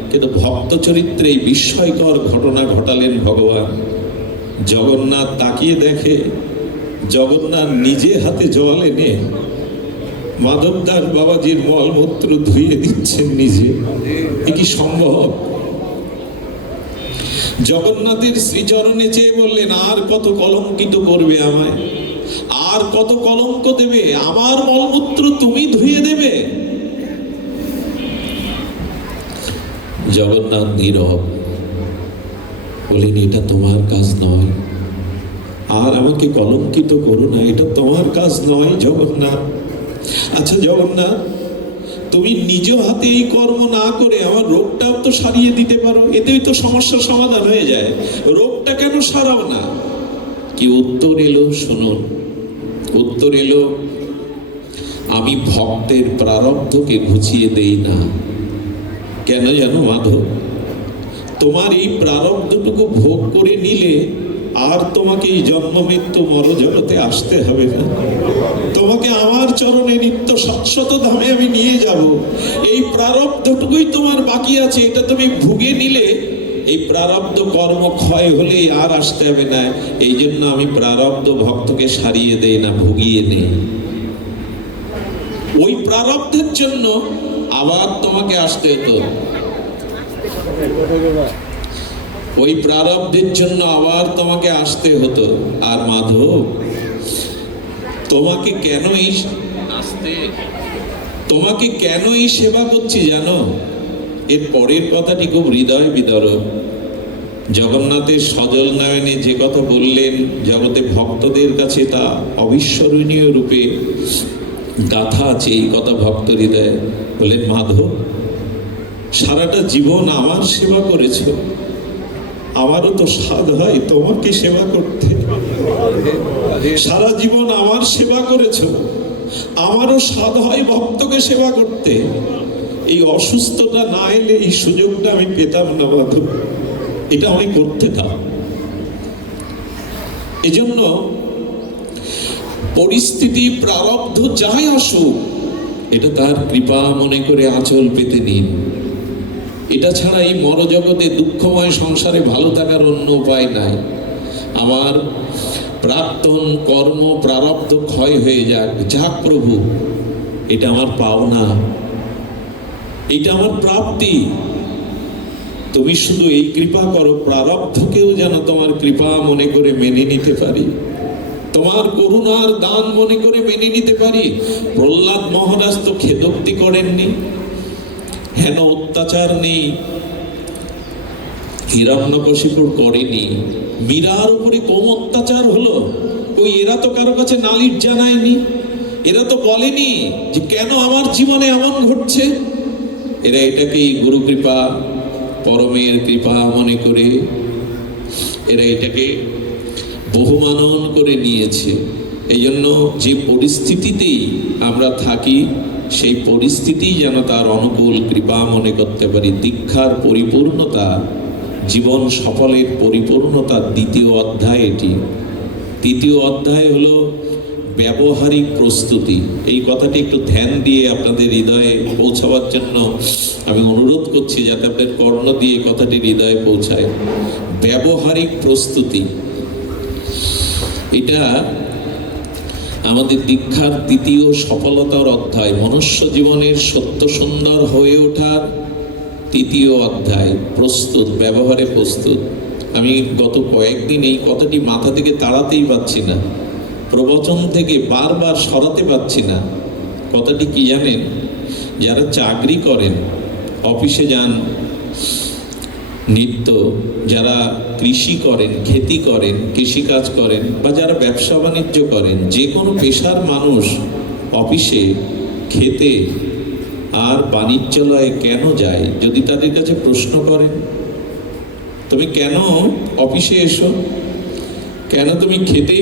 কিন্তু ভক্ত চরিত্রে বিস্ময়কর ঘটনা ঘটালেন ভগবান। জগন্নাথ তাকিয়ে দেখে, জগন্নাথ নিজে হাতে জল এনে মাধবদাস বাবাজির মলমূত্র ধুয়ে দিচ্ছেন নিজে। এ কি সম্ভব? জগন্নাথের শ্রীচরণে চেয়ে বললেন আর কত কলঙ্কিত করবে আমায়, আর কত কলঙ্ক দেবে, আমার মলমূত্র তুমি ধুয়ে দেবে? জগন্নাথ নীরব, বলেন এটা তোমার কাজ নয়, আর আমাকে কলঙ্কিত করো না, এটা তোমার কাজ নয় জগন্নাথ। আচ্ছা জগন্নাথ, তুমি নিজ হাতে এই কর্ম না করে আমার রোগটাও তো সারিয়ে দিতে পারো, এতেই তো সমস্যার সমাধান হয়ে যায়, রোগটা কেন সারাও না? কি উত্তর এলো শুনুন। উত্তর এলো, আমি ভক্তের প্রারব্ধকে ঘুচিয়ে দেই না। কেন জানো মাধব? তোমার এই প্রারব্ধটুকু ভোগ করে নিলে আর তোমাকে এই জন্ম মৃত্যু মর জগতে আসতে হবে না। তোমাকে আমার চরণে নিত্য শাশ্বত ধামে আমি নিয়ে যাব। এই প্রারব্ধটুকুই তোমার বাকি আছে, এটা তুমি ভুগে নিলে এই প্রারব্ধ কর্ম ক্ষয় হলে আর আসতে হবে না। এই জন্য আমি প্রারব্ধ ভক্তকে সারিয়ে দেই না, ভুগিয়ে নেই। ওই প্রারব্ধের জন্য আবার তোমাকে আসতে হতো, ওই প্রারব্ধের জন্য আবার তোমাকে আসতে হতো। আর মাধব, তোমাকে কেন এই সেবা করছি জানো? এর পরের কথাটি খুব হৃদয় বিদারক। জগন্নাথের সজল নয়নে যে কথা বললেন, জগতে ভক্তদের কাছে তা অবিস্মরণীয় রূপে গাথা আছে। এই কথা ভক্ত হৃদয়ে বললেন, মাধব সারাটা জীবন আমার সেবা করেছ, আমারও তো স্বাদ হয় তোমাকে সেবা করতে। সারা জীবন আমার সেবা করেছ, আমারও স্বাদ হয় ভক্তকে সেবা করতে। এই অসুস্থতা না এলে এই সুযোগটা আমি পেতাম না মাধব। এটা আমি করতে দাও। এজন্য পরিস্থিতি প্রারব্ধ যাই আসুক, এটা তার কৃপা মনে করে আঁচল পেতে নিন। এটা ছাড়া এই মরজগতে দুঃখময় সংসারে ভালো থাকার অন্য উপায় নাই। আমার প্রাক্তন কর্ম প্রারব্ধ ক্ষয় হয়ে যাক, যাক প্রভু, এটা আমার পাওনা, এটা আমার প্রাপ্তি। তুমি শুধু এই কৃপা করো, প্রারব্ধকেও যেন তোমার কৃপা মনে করে মেনে নিতে পারি, তোমার করুণার দান মনে করে মেনে নিতে পারি। প্রহ্লাদ মহারাজ তো খেদোক্তি করেননি, হেন অত্যাচার নেই, হিরণ্যকশিপুর করেনি, মীরার উপরে কম অত্যাচার হলো, ওই এরা তো কারো কাছে নালিশ জানায়নি, এরা তো বলেনি যে কেন আমার জীবনে এমন ঘটছে। এরা এটাকেই গুরু কৃপা, পরমের কৃপা মনে করে এরা এটাকে বহুমানন করে নিয়েছে। এই জন্য যে পরিস্থিতিতেই আমরা থাকি, সেই পরিস্থিতি যেন তার অনুকূল কৃপা মনে করতে পারি। দীক্ষার পরিপূর্ণতা, জীবন সফলের পরিপূর্ণতা দ্বিতীয় অধ্যায়। এটি তৃতীয় অধ্যায় হলো ব্যবহারিক প্রস্তুতি। এই কথাটি একটু ধ্যান দিয়ে আপনাদের হৃদয়ে পৌঁছাবার জন্য আমি অনুরোধ করছি, যাতে আপনাদের কর্ণ দিয়ে কথাটি হৃদয়ে পৌঁছায়। ব্যবহারিক প্রস্তুতি, এটা আমাদের দীক্ষার তৃতীয় সফলতার অধ্যায়। মনুষ্য জীবনের সত্য সুন্দর হয়ে ওঠার তৃতীয় অধ্যায়, প্রস্তুত, ব্যবহারে প্রস্তুত। আমি গত কয়েকদিন এই কথাটি মাথা থেকে তাড়াতেই পাচ্ছি না, প্রবচন থেকে বারবার সরাতে পারছি না। কথাটি কি জানেন? যারা চাকরি করেন, অফিসে যান নিত্য, যারা কৃষি করেন, খেতি করেন, কৃষিকাজ করেন, বা যারা ব্যবসা বাণিজ্য করেন, যে কোনো পেশার মানুষ অফিসে, খেতে আর বাণিজ্যালয়ে কেন যায়? যদি তাদের কাছে প্রশ্ন করেন, তুমি কেন অফিসে এসো, কেন তুমি খেতে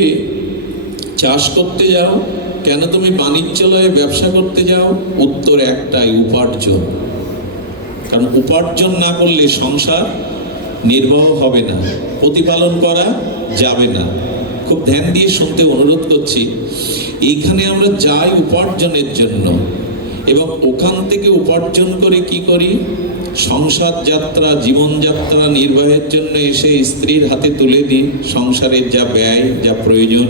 চাষ করতে যাও, কেন তুমি বাণিজ্যালয়ে ব্যবসা করতে যাও? উত্তর একটাই, উপার্জন। কারণ উপার্জন না করলে সংসার নির্বাহ হবে না, প্রতিপালন করা যাবে না। খুব ধ্যান দিয়ে শুনতে অনুরোধ করছি। এইখানে আমরা যাই উপার্জনের জন্য, এবং ওখান থেকে উপার্জন করে কি করি? সংসার যাত্রা, জীবনযাত্রা নির্বাহের জন্য এসে স্ত্রীর হাতে তুলে দিই সংসারের যা ব্যয়, যা প্রয়োজন।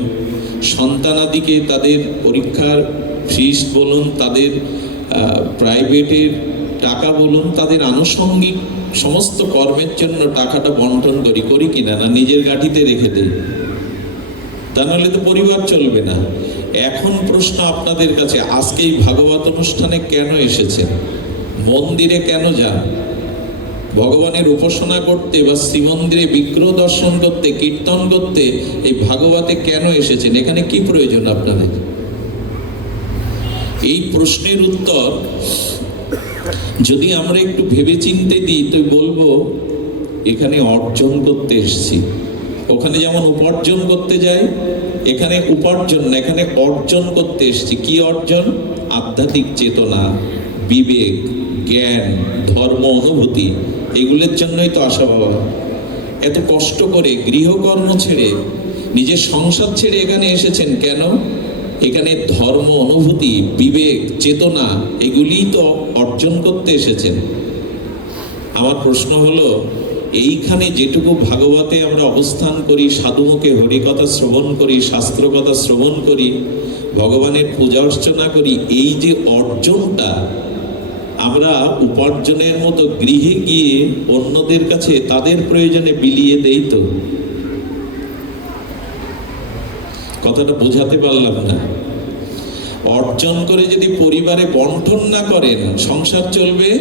সন্তানাদিকে তাদের পরীক্ষার ফিস বলুন, তাদের প্রাইভেটের টাকা বলুন, তাদের আনুষঙ্গিক সমস্ত কর্মের জন্য টাকাটা বন্টন করি কিনা? না নিজের গাঠিতে রেখে দেই? তা নাহলে তো পরিবার চলবে না। এখন প্রশ্ন আপনাদের কাছে, আজকে এই ভাগবত অনুষ্ঠানে কেন এসেছেন? মন্দিরে কেন যান? ভগবানের উপাসনা করতে বা শ্রীমন্দিরে বিগ্রহ দর্শন করতে, কীর্তন করতে এই ভাগবতে কেন এসেছেন? এখানে কি প্রয়োজন আপনাদের? এই প্রশ্নের উত্তর যদি আমরা একটু ভেবে চিনতে দিই, তো বলবো এখানে অর্জন করতে এসেছি। ওখানে যেমন উপার্জন করতে যাই, এখানে উপার্জন না, এখানে অর্জন করতে এসেছি। কি অর্জন? আধ্যাত্মিক চেতনা, বিবেক, জ্ঞান, ধর্ম, অনুভূতি, এগুলোর জন্যই তো আসা বাবা। এত কষ্ট করে গৃহকর্ম ছেড়ে, নিজের সংসার ছেড়ে এখানে এসেছেন কেন? এখানে ধর্ম, অনুভূতি, বিবেক, চেতনা, এগুলিই তো অর্জন করতে এসেছেন। আমার প্রশ্ন হলো, এইখানে যেটুকু ভাগবতে আমরা অবস্থান করি, সাধুমুখে হরিকথা শ্রবণ করি, শাস্ত্র কথা শ্রবণ করি, ভগবানের পূজা অর্চনা করি, এই যে অর্জনটা আমরা উপার্জনের মতো গৃহে গিয়ে অন্যদের কাছে তাদের প্রয়োজনে বিলিয়ে দেই তো? কথাটা বোঝাতে পারলাম না। অর্জন করে যদি পরিবারে বন্টন না করেন, সংসার চলবে,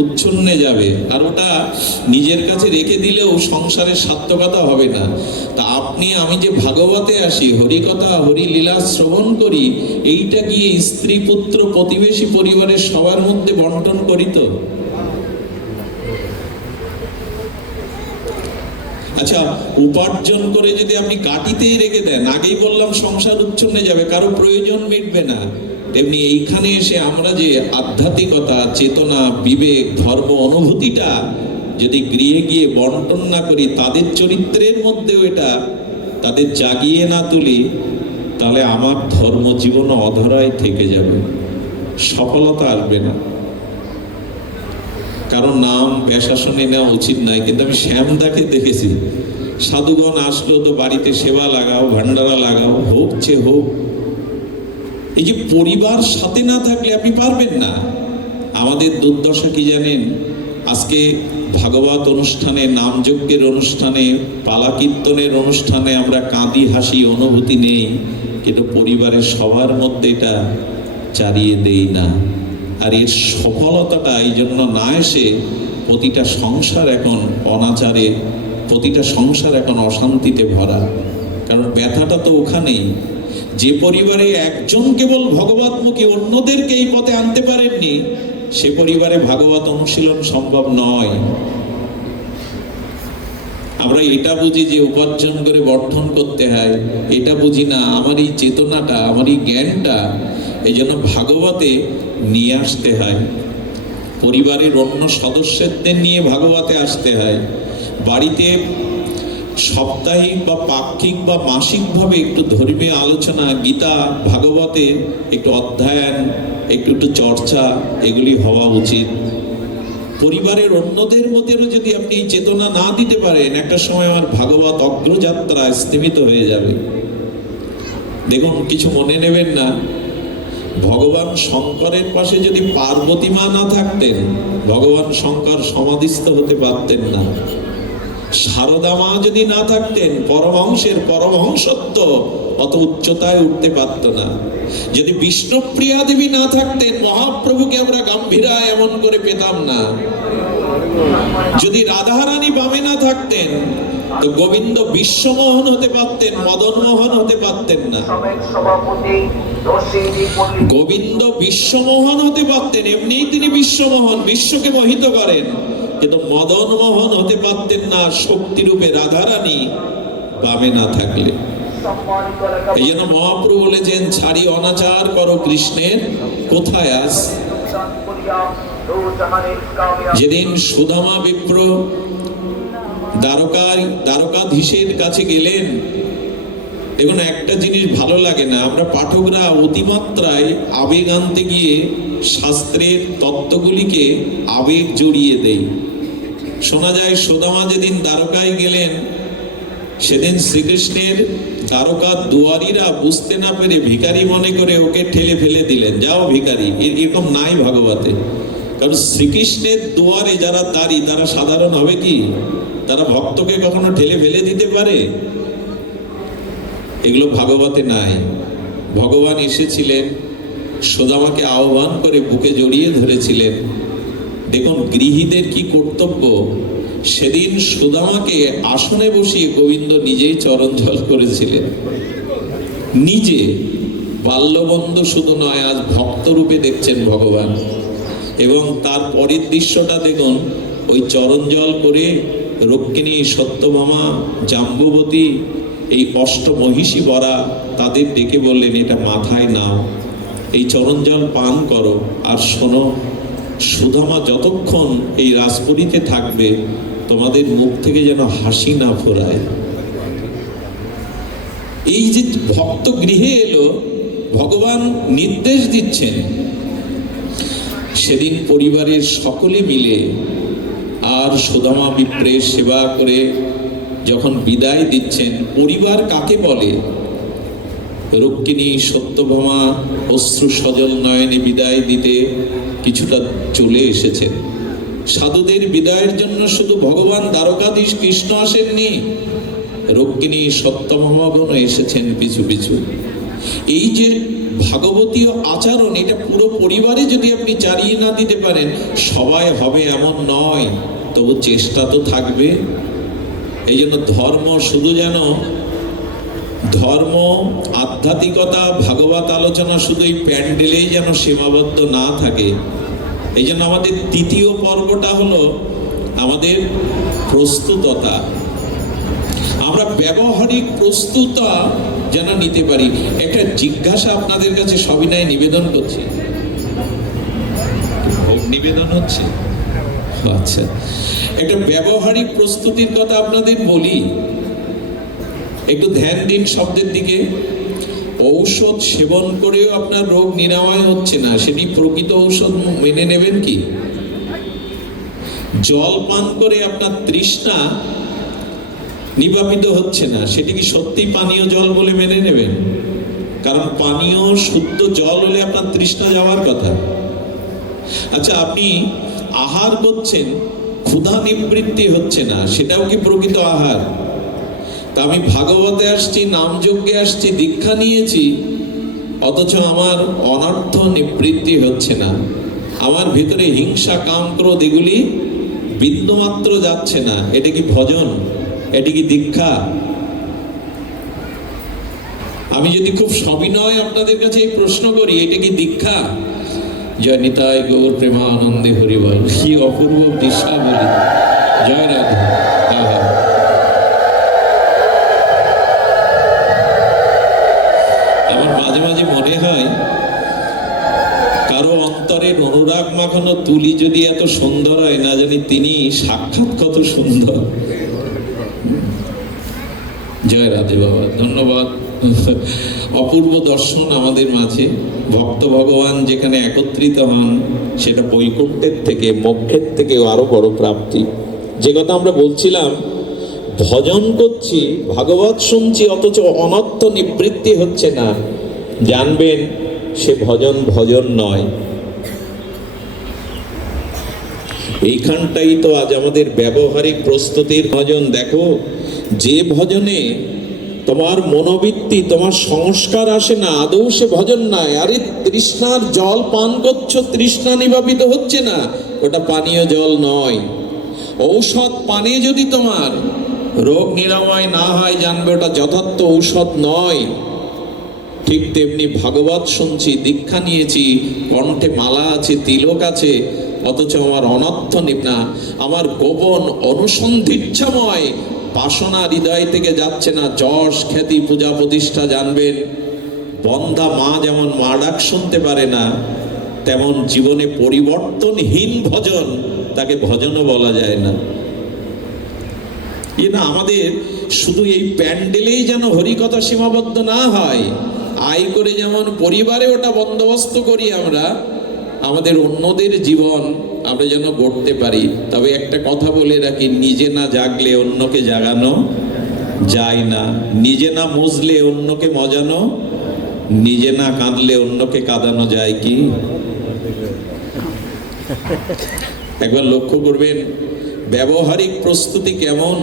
উচ্ছন্নে যাবে। আর ওটা নিজের কাছে রেখে দিলেও সংসারের সার্থকতা হবে না। তা আপনি আমি যে ভাগবতে আসি, হরিকথা, হরিলীলা শ্রবণ করি, এইটা গিয়ে স্ত্রী, পুত্র, প্রতিবেশী, পরিবারের সবার মধ্যে বন্টন করি তো? আচ্ছা, উপার্জন করে যদি আপনি গাটিতেই রেখে দেন, আগেই বললাম সংসার উচ্ছন্নে যাবে, কারো প্রয়োজন মিটবে না। তেমনি এইখানে এসে আমরা যে আধ্যাত্মিকতা, চেতনা, বিবেক, ধর্ম, অনুভূতিটা যদি গৃহে গিয়ে বন্টন না করি, তাদের চরিত্রের মধ্যেও এটা তাদের জাগিয়ে না তুলি, তাহলে আমার ধর্মজীবন অধরায় থেকে যাবে, সফলতা আসবে না। কারণ নাম পেশাসনে নেওয়া উচিত নয়, কিন্তু আমি শ্যামদাকে দেখেছি, সাধুগণ আসলো তো বাড়িতে সেবা লাগাও, ভান্ডারা লাগাও, হোক চেয়ে হোক। এই যে পরিবার সাথে না থাকলে আপনি পারবেন না। আমাদের দুর্দশা কি জানেন? আজকে ভাগবত অনুষ্ঠানে, নামযজ্ঞের অনুষ্ঠানে, পালা কীর্তনের অনুষ্ঠানে আমরা কাঁদি, হাসি, অনুভূতি নেই, কিন্তু পরিবারের সবার মধ্যে এটা চারিয়ে দেই না। আর এর সফলতাটা এই জন্য না এসে প্রতিটা সংসার এখন অনাচারে, প্রতিটা সংসার এখন অশান্তিতে ভরা। কারণ ব্যথাটা তো ওখানেই, যে পরিবারে একজন কেবল ভগবতমুখী অন্যদেরকে এই পথে আনতে পারেননি, সে পরিবারে ভাগবত অনুশীলন সম্ভব নয়। আমরা এটা বুঝি যে উপার্জন করে বর্ধন করতে হয়, এটা বুঝি না আমার এই চেতনাটা, আমার এই জ্ঞানটা এই জন্য ভাগবতে নিয়ে আসতে হয়। পরিবারের অন্য সদস্যদের নিয়ে ভাগবতে আসতে হয়। বাড়িতে সাপ্তাহিক বা পাক্ষিক বা মাসিকভাবে একটু ধর্মীয় আলোচনা, গীতা ভাগবতে একটু অধ্যয়ন, একটু চর্চা, এগুলি হওয়া উচিত। পরিবারের অন্যদের মধ্যেও যদি আপনি চেতনা না দিতে পারেন, একটা সময় আমার ভাগবত অগ্রযাত্রা স্থিমিত হয়ে যাবে। দেখুন, কিছু মনে নেবেন না, ভগবান শঙ্করের পাশে যদি পার্বতী মা না থাকতেন, ভগবান শঙ্কর সমাধিস্থ হতে পারতেন না। সারদা মা যদি না থাকতেন, পরমহংসের পরমহংসত্ব অত উচ্চতায় উঠতে পারত না। যদি বিষ্ণুপ্রিয়া দেবী না থাকতেন, মহাপ্রভুকে আমরা গম্ভীরায় এমন করে পেতাম না। যদি রাধারানী বামে না থাকতেন, তো গোবিন্দ বিশ্বমোহন হতে পারতেন, মদনমোহন হতে পারতেন না। গোবিন্দ বিশ্বমোহন হতে পারতেন, এমনিই তিনি বিশ্বমোহন, বিশ্বকে মোহিত করেন, কিন্তু মদনমোহন হতে পারতেন না শক্তিরূপে রাধারানী বামে না থাকলে। এই জন্য মহাপ্রভু বলেছেন, ছাড়ি অনাচার করো কৃষ্ণের কোথায় আস। যেদিন সুদামা বিপ্র দ্বারকাধীশের কাছে গেলেন, দেখুন একটা জিনিস ভালো লাগে না, আমরা পাঠকরা অতিমাত্রায় আবেগ আনতে গিয়ে শাস্ত্রের তত্ত্বগুলিকে আবেগ জড়িয়ে দেই। শোনা যায় সুদামা যেদিন দ্বারকায় গেলেন, সেদিন শ্রীকৃষ্ণের দ্বারকার দুয়ারীরা বুঝতে না পেরে ভিখারি মনে করে ওকে ঠেলে ফেলে দিলেন, যাও ভিখারি। এরকম নাই ভাগবতে। কারণ শ্রীকৃষ্ণের দুয়ারে যারা দাঁড়ি, তারা সাধারণ হবে কি? তারা ভক্তকে কখনো ঠেলে ফেলে দিতে পারে? এগুলো ভাগবতে নাই। ভগবান এসেছিলেন, সুদামাকে আহ্বান করে বুকে জড়িয়ে ধরেছিলেন। দেখুন গৃহীদের কি কর্তব্য। সেদিন সুদামাকে আসনে বসিয়ে গোবিন্দ নিজেই চরণ জল করেছিলেন, নিজে। বাল্যবন্ধু শুধু নয়, আজ ভক্ত রূপে দেখছেন ভগবান। এবং তার পরের দৃশ্যটা দেখুন, ওই চরণ জল করে রক্ষিণী, সত্যভামা, জাম্বুবতী, এই অষ্টমহিষী বরা, তাদের ডেকে বললেন, এটা মাথায় নাও, এই চরণ জল পান করো। আর শোনো, সুদামা যতক্ষণ এই রাজপুরীতে থাকবে, তোমাদের মুখ থেকে যেন হাসি না ফোরায়। এই যে ভক্ত গৃহে এলো, ভগবান নির্দেশ দিচ্ছেন। সেদিন পরিবারের সকলে মিলে আর সুদামা বিপ্রের সেবা করে যখন বিদায় দিচ্ছেন, পরিবার কাকে বলে? রক্ষিণী, সত্যভামা অশ্রু সজল নয়নে বিদায় দিতে কিছুটা চলে এসেছেন। সাধুদের বিদায়ের জন্য শুধু ভগবান দ্বারকাধীশ কৃষ্ণ আসেননি, রক্ষিণী, সত্যভামাগণ এসেছেন পিছু পিছু। এই যে ভাগবতীয় আচরণ, এটা পুরো পরিবারে যদি আপনি চালিয়ে না দিতে পারেন, সবাই হবে এমন নয়, তবু চেষ্টা তো থাকবে। এই জন্য ধর্ম শুধু যেন ধর্ম, আধ্যাত্মিকতা, ভাগবত আলোচনা শুধু এই প্যান্ডেলেই যেন সীমাবদ্ধ না থাকে। এই জন্য আমাদের তৃতীয় পর্বটা হলো আমাদের প্রস্তুততা। আমরা ব্যবহারিক প্রস্তুতা যেন নিতে পারি। একটা জিজ্ঞাসা আপনাদের কাছে সবিনয় নিবেদন করছি, ভোগ নিবেদন হচ্ছে। আচ্ছা, একটা ব্যবহারিক প্রস্তুতির কথা আপনাদের বলি, একটু ধ্যান দিন শব্দের দিকে। ঔষধ সেবন করেও আপনার রোগ নিরাময় হচ্ছে না, সেটি প্রকৃত ঔষধ মেনে নেবেন কি? জল পান করে আপনার তৃষ্ণা নিবাপিত হচ্ছে না, সেটি কি সত্যি পানীয় জল বলে মেনে নেবেন? কারণ পানীয় শুদ্ধ জল হলে আপনার তৃষ্ণা যাওয়ার কথা। আচ্ছা, আপনি আহার করছেন, ক্ষুধা নিবৃত্তি হচ্ছে না, সেটাও কি প্রকৃত আহার? তা আমি ভাগবতে আসছি, নামযজ্ঞে আসছি, দীক্ষা নিয়েছি, অথচ আমার অনর্থ নিবৃত্তি হচ্ছে না, আমার ভিতরে হিংসা, কাম, ক্রোধ এগুলি বিন্দুমাত্র যাচ্ছে না। এটা কি ভজন? এটি কি দীক্ষা? আমি যদি খুব সবিনয় আপনাদের কাছে এই প্রশ্ন করি, এটা কি দীক্ষা? জয় নিতাই গৌর প্রেমানন্দে হরিবল। কি অপূর্ব দৃশ্যাবলী! জয় রাধে। আমার মাঝে মাঝে মনে হয়, কারো অন্তরের অনুরাগ মাখানো তুলি যদি এত সুন্দর হয়, না জানি তিনি সাক্ষাৎ কত সুন্দর। জয় রাধে বাবা, ধন্যবাদ। অপূর্ব দর্শন আমাদের মাঝে। ভক্ত ভগবান যেখানে একত্রিত হন, সেটা বৈকুণ্ঠের থেকে, মোক্ষের থেকেও আরো বড় প্রাপ্তি। যে কথা আমরা বলছিলাম, ভজন করছি, ভাগবত শুনছি, অথচ অনর্থ নিবৃত্তি হচ্ছে না, জানবেন সে ভজন ভজন নয়। এইখানটাই তো আজ আমাদের ব্যবহারিক প্রস্তুতির ভজন। দেখো, যে ভজনে তোমার মনোবৃত্তি, তোমার সংস্কার আসে না, আদৌ সে ভজন নয়। আরে তৃষ্ণার জল পান করছো, তৃষ্ণা নিবাপিত হচ্ছে না, ওটা পানীয় জল নয়। ঔষধ পানে যদি তোমার রোগ নিরাময় না হয়, জানবে ওটা যথার্থ ঔষধ নয়। ঠিক তেমনি ভাগবত শুনছি, দীক্ষা নিয়েছি, কণ্ঠে মালা আছে, তিলক আছে, অথচ আমার অনর্থ নিপনা, আমার গোপন অনুসন্ধিচ্ছাময় বাসনা হৃদয় থেকে যাচ্ছে না। যশ, খ্যাতি, পূজা প্রতিষ্ঠা, জানবেন বন্ধা মা যেমন মা ডাক শুনতে পারে না, তেমন জীবনে পরিবর্তনহীন ভজন, তাকে ভজনও বলা যায় না। না, আমাদের শুধু এই প্যান্ডেলেই যেন হরিকথা সীমাবদ্ধ না হয়। আয় করে যেমন পরিবারে ওটা বন্দোবস্ত করি আমরা, আমাদের অন্যদের জীবন আমরা যেন গড়তে পারি। তবে একটা কথা বলে রাখি, নিজে না জাগলে অন্যকে জাগানো যায় না, নিজে না মজলে অন্যকে মজানো, নিজে না কাঁদলে অন্যকে কাঁদানো যায় কি? একবার লক্ষ্য করবেন ব্যবহারিক প্রস্তুতি কেমন।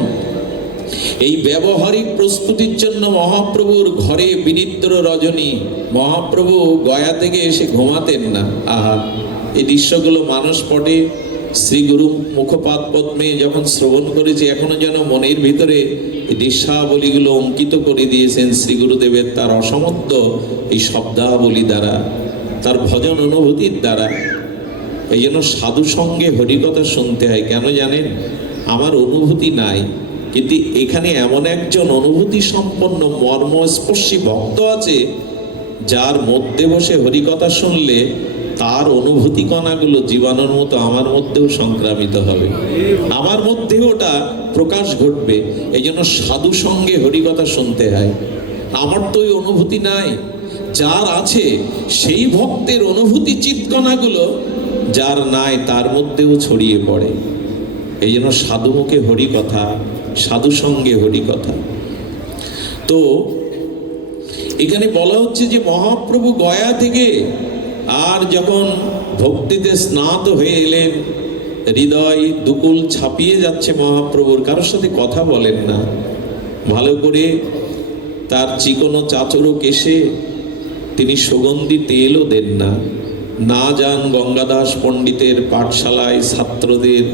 এই ব্যবহারিক প্রস্তুতির জন্য মহাপ্রভুর ঘরে বিনিদ্র রজনী, মহাপ্রভু গয়া থেকে এসে ঘুমাতেন না। আহা, এই দৃশ্যগুলো মানস পটে শ্রীগুরু মুখপাদ পদ্মে যখন শ্রবণ করেছি, এখনো যেন মনের ভিতরে এই দৃশ্যাবলীগুলো অঙ্কিত করে দিয়েছেন শ্রী গুরুদেবের, তার অসমর্থ এই শব্দাবলী দ্বারা, তার ভজন অনুভূতির দ্বারা। এই জন্য সাধু সঙ্গে হরিকথা শুনতে হয়। কেন জানেন? আমার অনুভূতি নাই, কিন্তু এখানে এমন একজন অনুভূতি সম্পন্ন মর্মস্পর্শী ভক্ত আছে, যার মধ্যে বসে হরিকথা শুনলে তার অনুভূতি কণাগুলো জীবাণুর মতো আমার মধ্যেও সংক্রামিত হবে, আমার মধ্যেও ওটা প্রকাশ ঘটবে। এই জন্য সাধু সঙ্গে হরিকথা শুনতে হয়। আমার তো ওই অনুভূতি নাই, যার আছে সেই ভক্তের অনুভূতি চিৎকণাগুলো যার নাই তার মধ্যেও ছড়িয়ে পড়ে। এই জন্য সাধু মুখে হরিকথা, সাধু সঙ্গে হরিকথা। তো এখানে বলা হচ্ছে যে মহাপ্রভু গয়া থেকে আর যখন ভক্তিতে স্নাত হয়ে এলেন, হৃদয় দুকুল ছাপিয়ে যাচ্ছে মহাপ্রভুর, কারোর সাথে কথা বলেন না, ভালো করে তার চিকনো চাচরো কেশে তিনি সুগন্ধি তেলও দেন না। না যান গঙ্গাদাস পণ্ডিতের পাঠশালায় ছাত্রদের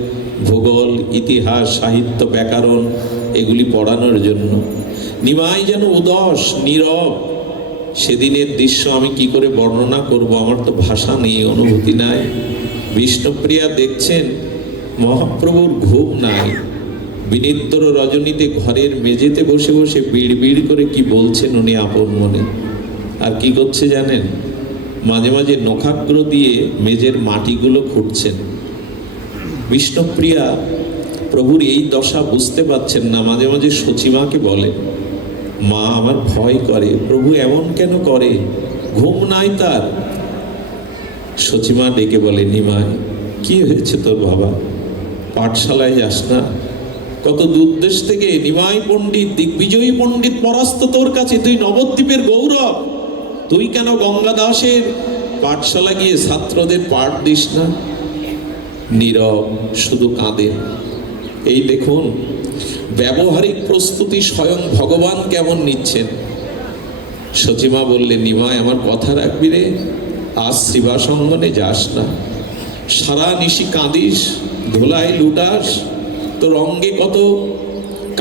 ভূগোল, ইতিহাস, সাহিত্য, ব্যাকরণ এগুলি পড়ানোর জন্য। নিমাই যেন উদাস, নীরব। সেদিনের দৃশ্য আমি কি করে বর্ণনা করব, আমার তো ভাষা নেই, অনুভূতি নাই। বিষ্ণুপ্রিয়া দেখছেন মহাপ্রভুর ঘুম নাই, বিনিদ্র রজনীতে ঘরের মেঝেতে বসে বসে বিড় বিড় করে কি বলছেন উনি আপন মনে। আর কি করছে জানেন? মাঝে মাঝে নখাগ্র দিয়ে মেঝের মাটিগুলো খুঁড়ছেন। বিষ্ণুপ্রিয়া প্রভুর এই দশা বুঝতে পারছেন না, মাঝে মাঝে সচিমাকে বলে, মা আমার ভয় করে, প্রভু এমন কেন করে, ঘুম নাই তার। সচিমা ডেকে বলে, নিমাই কি হয়েছে তোর বাবা, পাঠশালায় যাস না? কত দূর দেশ থেকে নিমাই পণ্ডিত, দিগ্বিজয়ী পণ্ডিত পরাস্ত তোর কাছে, তুই নবদ্বীপের গৌরব, তুই কেন গঙ্গা দাসের পাঠশালা গিয়ে ছাত্রদের পাঠ দিস না? নীরব, শুধু কাঁদে। এই দেখুন ব্যবহারিক প্রস্তুতি স্বয়ং ভগবান কেমন নিচ্ছেন। সচিমা বললেন, নিমাই আমার কথা রাখবি রে, আজ শিবাসঙ্গনে যাস না, সারা নিশি কাঁদিস, ধোলাই লুটাস, তোর অঙ্গে কত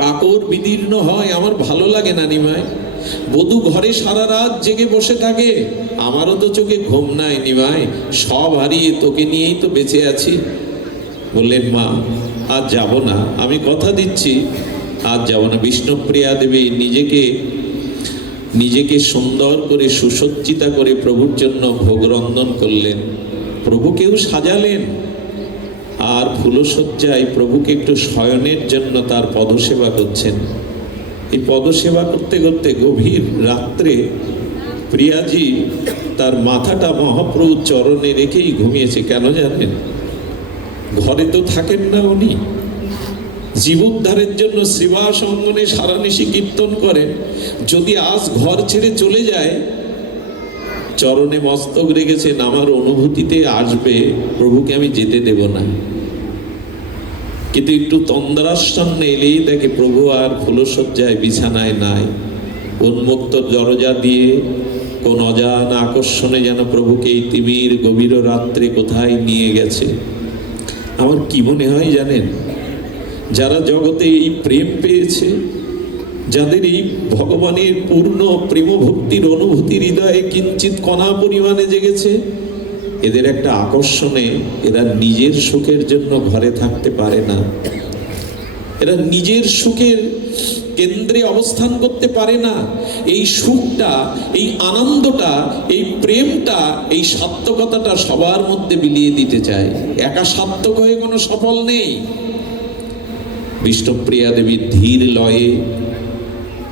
কাকর বিদীর্ণ হয়, আমার ভালো লাগে না নিমাই। বধূ ঘরে সারা রাত জেগে বসে থাকে, আমারও তো চোখে ঘুম নাই নিমাই, সব হারিয়ে তোকে নিয়েই তো বেঁচে আছি। বললেন, মা আজ যাব না, আমি কথা দিচ্ছি আজ যাব না। বিষ্ণুপ্রিয়া দেবী নিজেকে সুন্দর করে সুসজ্জিতা করে প্রভুর জন্য ভোগ রন্ধন করলেন, প্রভুকেও সাজালেন, আর ফুলসজ্জায় প্রভুকে একটু শয়নের জন্য তার পদসেবা করছেন। এই পদসেবা করতে করতে গভীর রাত্রে প্রিয়াজি তার মাথাটা মহাপ্রভুর চরণে রেখেই ঘুমিয়েছে। কেন জানেন? ঘরে তো থাকেন না উনি, জীবোদ্ধারের জন্য শিবাসঙ্গনে সারানিশি কীর্তন করেন। যদি আজ ঘর ছেড়ে চলে যায়, চরণে মস্তক রেখেছেন, আমার অনুভূতিতে আসবে প্রভুকে আমি যেতে দেব না। কিন্তু একটু তন্দ্রাচ্ছন্ন এলেই দেখে প্রভু আর ফুলসজ্জায় বিছানায় নাই, উন্মুক্ত দরজা দিয়ে কোন অজানা আকর্ষণে যেন প্রভুকে এই তিমির গভীর রাত্রে কোথায় নিয়ে গেছে। আমার কি মনে হয় জানেন, যারা জগতে এই প্রেম পেয়েছে, যাদের এই ভগবানের পূর্ণ প্রেম ভক্তির অনুভূতি হৃদয়ে কিঞ্চিত কণা পরিমাণে জেগেছে, এদের একটা আকর্ষণে এরা নিজের সুখের জন্য ঘরে থাকতে পারে না, এরা নিজের সুখের কেন্দ্রে অবস্থান করতে পারে না। এই সুখটা, এই আনন্দটা, এই প্রেমটা, এই সার্থকতাটা সবার মধ্যে বিলিয়ে দিতে চায়। একা সার্থক হয়ে কোনো সফল নেই। বিষ্ণুপ্রিয়া দেবীর ধীর লয়ে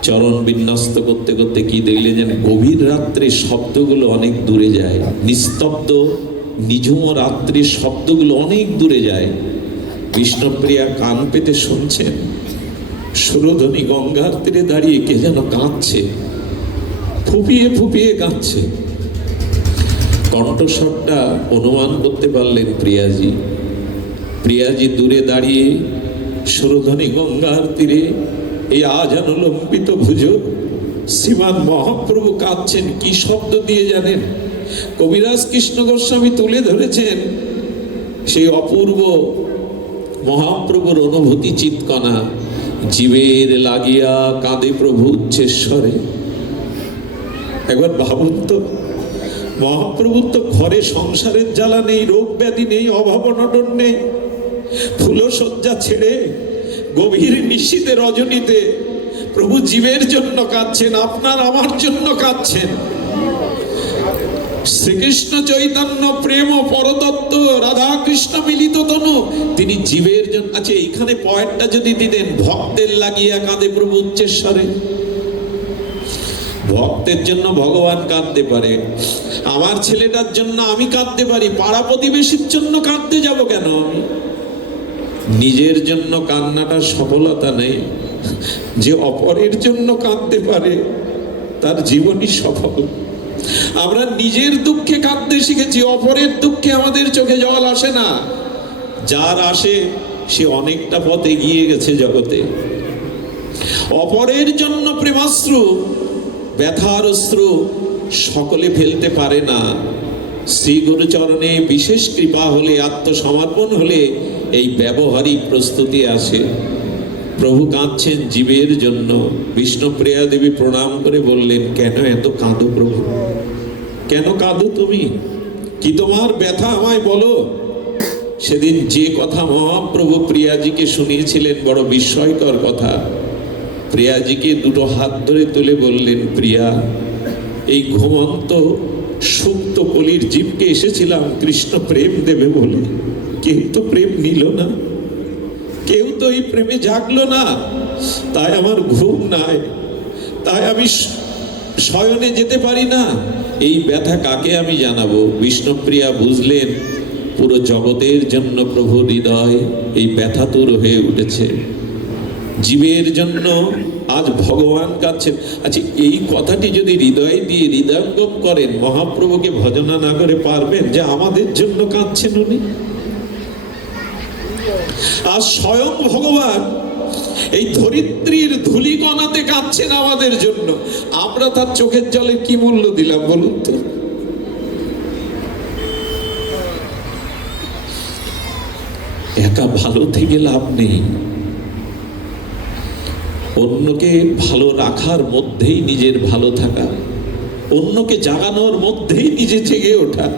চরণ বিন্যস্ত করতে করতে কি দেখলে যেন গভীর রাত্রে শব্দগুলো অনেক দূরে যায়, নিস্তব্ধ নিঝুম রাত্রির শব্দগুলো অনেক দূরে যায়। বিষ্ণুপ্রিয়া কান পেতে শুনছেন, সুরধ্বনি গঙ্গার তীরে দাঁড়িয়ে কে যেন কাঁদছে, ফুপিয়ে ফুপিয়ে কাঁদছে। কণ্ঠস্বরটা অনুমান করতে পারলেন প্রিয়াজি। প্রিয়াজি দূরে দাঁড়িয়ে সুরধ্বনি গঙ্গার তীরে এই আজানুলম্বিত ভুজ শ্রীমান মহাপ্রভু কাঁদছেন। কি শব্দ দিয়ে জানেন? কবিরাজ কৃষ্ণ গোস্বামী তুলে ধরেছেন সেই অপূর্ব মহাপ্রভুর অনুভূতি চিৎকণা। জীবের লাগিয়া কাঁদে প্রভু উচ্চেশ্বরে। একবার ভাবুন তো, মহাপ্রভুর তো ঘরে সংসারের জ্বালা নেই, রোগ ব্যাধি নেই, অভাব অনটন নেই, ফুলসজ্জা ছেড়ে গভীর নিশীথে রজনীতে প্রভু জীবের জন্য কাঁদছেন, আপনার আমার জন্য কাঁদছেন। শ্রীকৃষ্ণ চৈতন্য প্রেম পরতত্ত্ব রাধা কৃষ্ণ মিলিত তনু, তিনি জীবের জন্য। আচ্ছা, এইখানে পয়েন্টটা যদি দিতেন, ভক্তের লাগিয়া কাঁদে প্রভু উচ্চেশ্বরে। ভক্তের জন্য ভগবান কাঁদতে পারে, আমার ছেলেটার জন্য আমি কাঁদতে পারি, পাড়া প্রতিবেশীর জন্য কাঁদতে যাব কেন আমি? নিজের জন্য কান্নাটা সফলতা নেই। যে অপরের জন্য কাঁদতে পারে তার জীবনই সফল। আমরা নিজের দুঃখে কাঁদতে শিখেছি, অপরের দুঃখে আমাদের চোখে জল আসে না। যার আসে সে অনেকটা পথ এগিয়ে গেছে জগতে। অপরের জন্য প্রেমাশ্রু, ব্যথার অশ্রু সকলে ফেলতে পারে না। শ্রী গুরুচরণে বিশেষ কৃপা হলে, আত্মসমর্পণ হলে এই ব্যবহারিক প্রস্তুতি আসে। প্রভু কাঁদছেন জীবের জন্য। বিষ্ণুপ্রিয়া দেবী প্রণাম করে বললেন, কেন এত কাঁদো প্রভু? কেন কাঁদো তুমি? কি তোমার ব্যথা আমায় বলো। সেদিন যে কথা মহাপ্রভু প্রিয়াজিকে শুনিয়েছিলেন, বড় বিস্ময়কর কথা। প্রিয়াজিকে দুটো হাত ধরে তুলে বললেন, প্রিয়া, এই ঘুমন্ত সুপ্ত কলির জীবকে এসেছিলাম কৃষ্ণ প্রেম দেবে বলে, কেউ তো প্রেম নিল না, কেউ তো এই প্রেমে জাগলো না, তাই আমার ঘুম নাই, তাই আমি শয়নে যেতে পারি না। এই ব্যথা কাকে আমি জানাবো? বিষ্ণুপ্রিয়া বুঝলেন পুরো জগতের জন্য প্রভু হৃদয় এই ব্যথাতুর হয়ে উঠেছে, জীবের জন্য আজ ভগবান কাঁদছেন। আচ্ছা, এই কথাটি যদি হৃদয় দিয়ে হৃদয়ঙ্গম করেন, মহাপ্রভুকে ভজনা না করে পারবেন যে আমাদের জন্য কাঁদছেন উনি? আর স্বয়ং ভগবান এই ধরিত্রীর ধূলিকণাতে কাঁদছেন আমাদের জন্য। আমরা তার চোখের জলে কি মূল্য দিলাম বলুন তো? একা ভালো থেকে লাভ নেই, অন্যকে ভালো রাখার মধ্যেই নিজের ভালো থাকা, অন্যকে জাগানোর মধ্যেই নিজে জেগে ওঠা।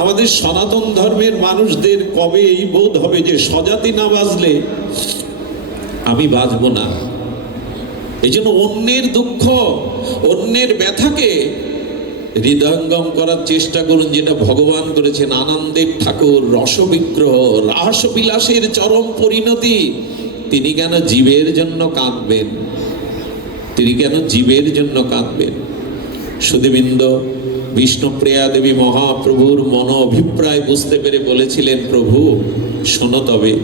আমাদের সনাতন ধর্মের মানুষদের কবে এই বোধ হবে যে স্বজাতি না বাজলে আমি বাঁচব না? এই জন্য অন্যের দুঃখ, অন্যের ব্যথাকে হৃদয়ঙ্গম করার চেষ্টা করুন, যেটা ভগবান করেছেন। আনন্দের ঠাকুর, রসবিগ্রহ, রাসবিলাসের চরম পরিণতি। তিনি কেন জীবের জন্য কাঁদবেন? তিনি কেন জীবের জন্য কাঁদবেন? সুধীবৃন্দ, বিষ্ণুপ্রিয়া দেবী মহাপ্রভুর মন অভিপ্রায় বুঝতে পেরে বলেছিলেন, প্রভু শোনো, তবে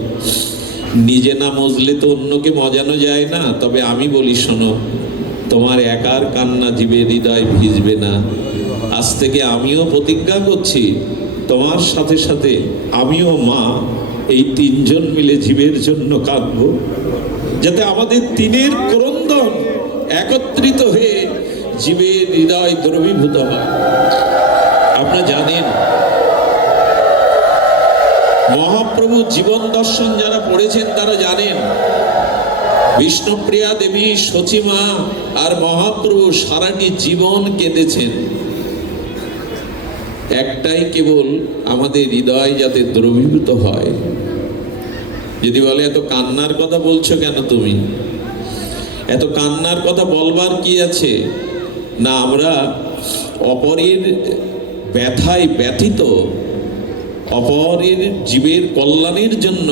নিজে না মজলে তো অন্যকে মজানো যায় না। তবে আমি বলি শোনো, তোমার একার কান্না জীবের হৃদয় ভিজবে না। আজ থেকে আমিও প্রতিজ্ঞা করছি, তোমার সাথে সাথে আমিও মা, এই তিনজন মিলে জীবের জন্য কাঁদব, যাতে আমাদের তিনের ক্রন্দন একত্রিত হয়ে জীবের হৃদয় দ্রবীভূত হয়। আপনারা জানেন, মহাপ্রভু জীবন দর্শন যারা পড়েছেন তারা জানেন, বিষ্ণুপ্রিয়া দেবী, সচিমা আর মহাপ্রভু সারাটি জীবন কেঁদেছেন। একটাই কেবল, আমাদের হৃদয় যাতে দ্রবীভূত হয়। যদি বলে এত কান্নার কথা বলছো কেন তুমি? এত কান্নার কথা বলবার কি আছে? না, আমরা অপরের ব্যথায় ব্যথিত, অপরের জীবের কল্যাণের জন্য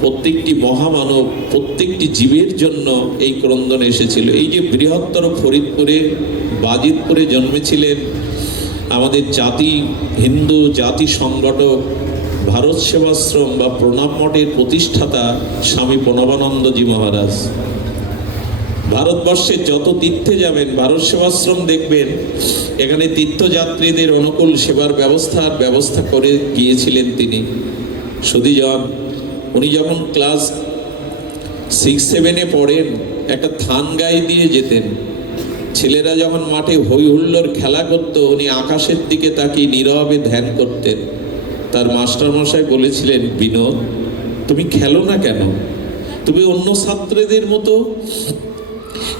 প্রত্যেকটি মহামানব, প্রত্যেকটি জীবের জন্য এই ক্রন্দন এসেছিল। এই যে বৃহত্তর ফরিদপুরে, বাজিতপুরে জন্মেছিলেন আমাদের জাতি, হিন্দু জাতি সংগঠক, ভারত সেবাশ্রম বা প্রণাম মঠের প্রতিষ্ঠাতা স্বামী প্রণবানন্দজি মহারাজ। ভারতবর্ষের যত তীর্থে যাবেন, ভারত সেবাশ্রম দেখবেন, এখানে তীর্থযাত্রীদের অনুকূল সেবার ব্যবস্থা করে গিয়েছিলেন তিনি। সুধীজন, উনি যখন ক্লাস 6-7-এ পড়েন, একটা থান গায়ে দিয়ে যেতেন। ছেলেরা যখন মাঠে হই হুল্লোড় খেলা করত, উনি আকাশের দিকে তাকিয়ে নীরবে ধ্যান করতেন। তার মাস্টারমশাই বলেছিলেন, বিনোদ, তুমি খেলো না কেন? তুমি অন্য ছাত্রদের মতো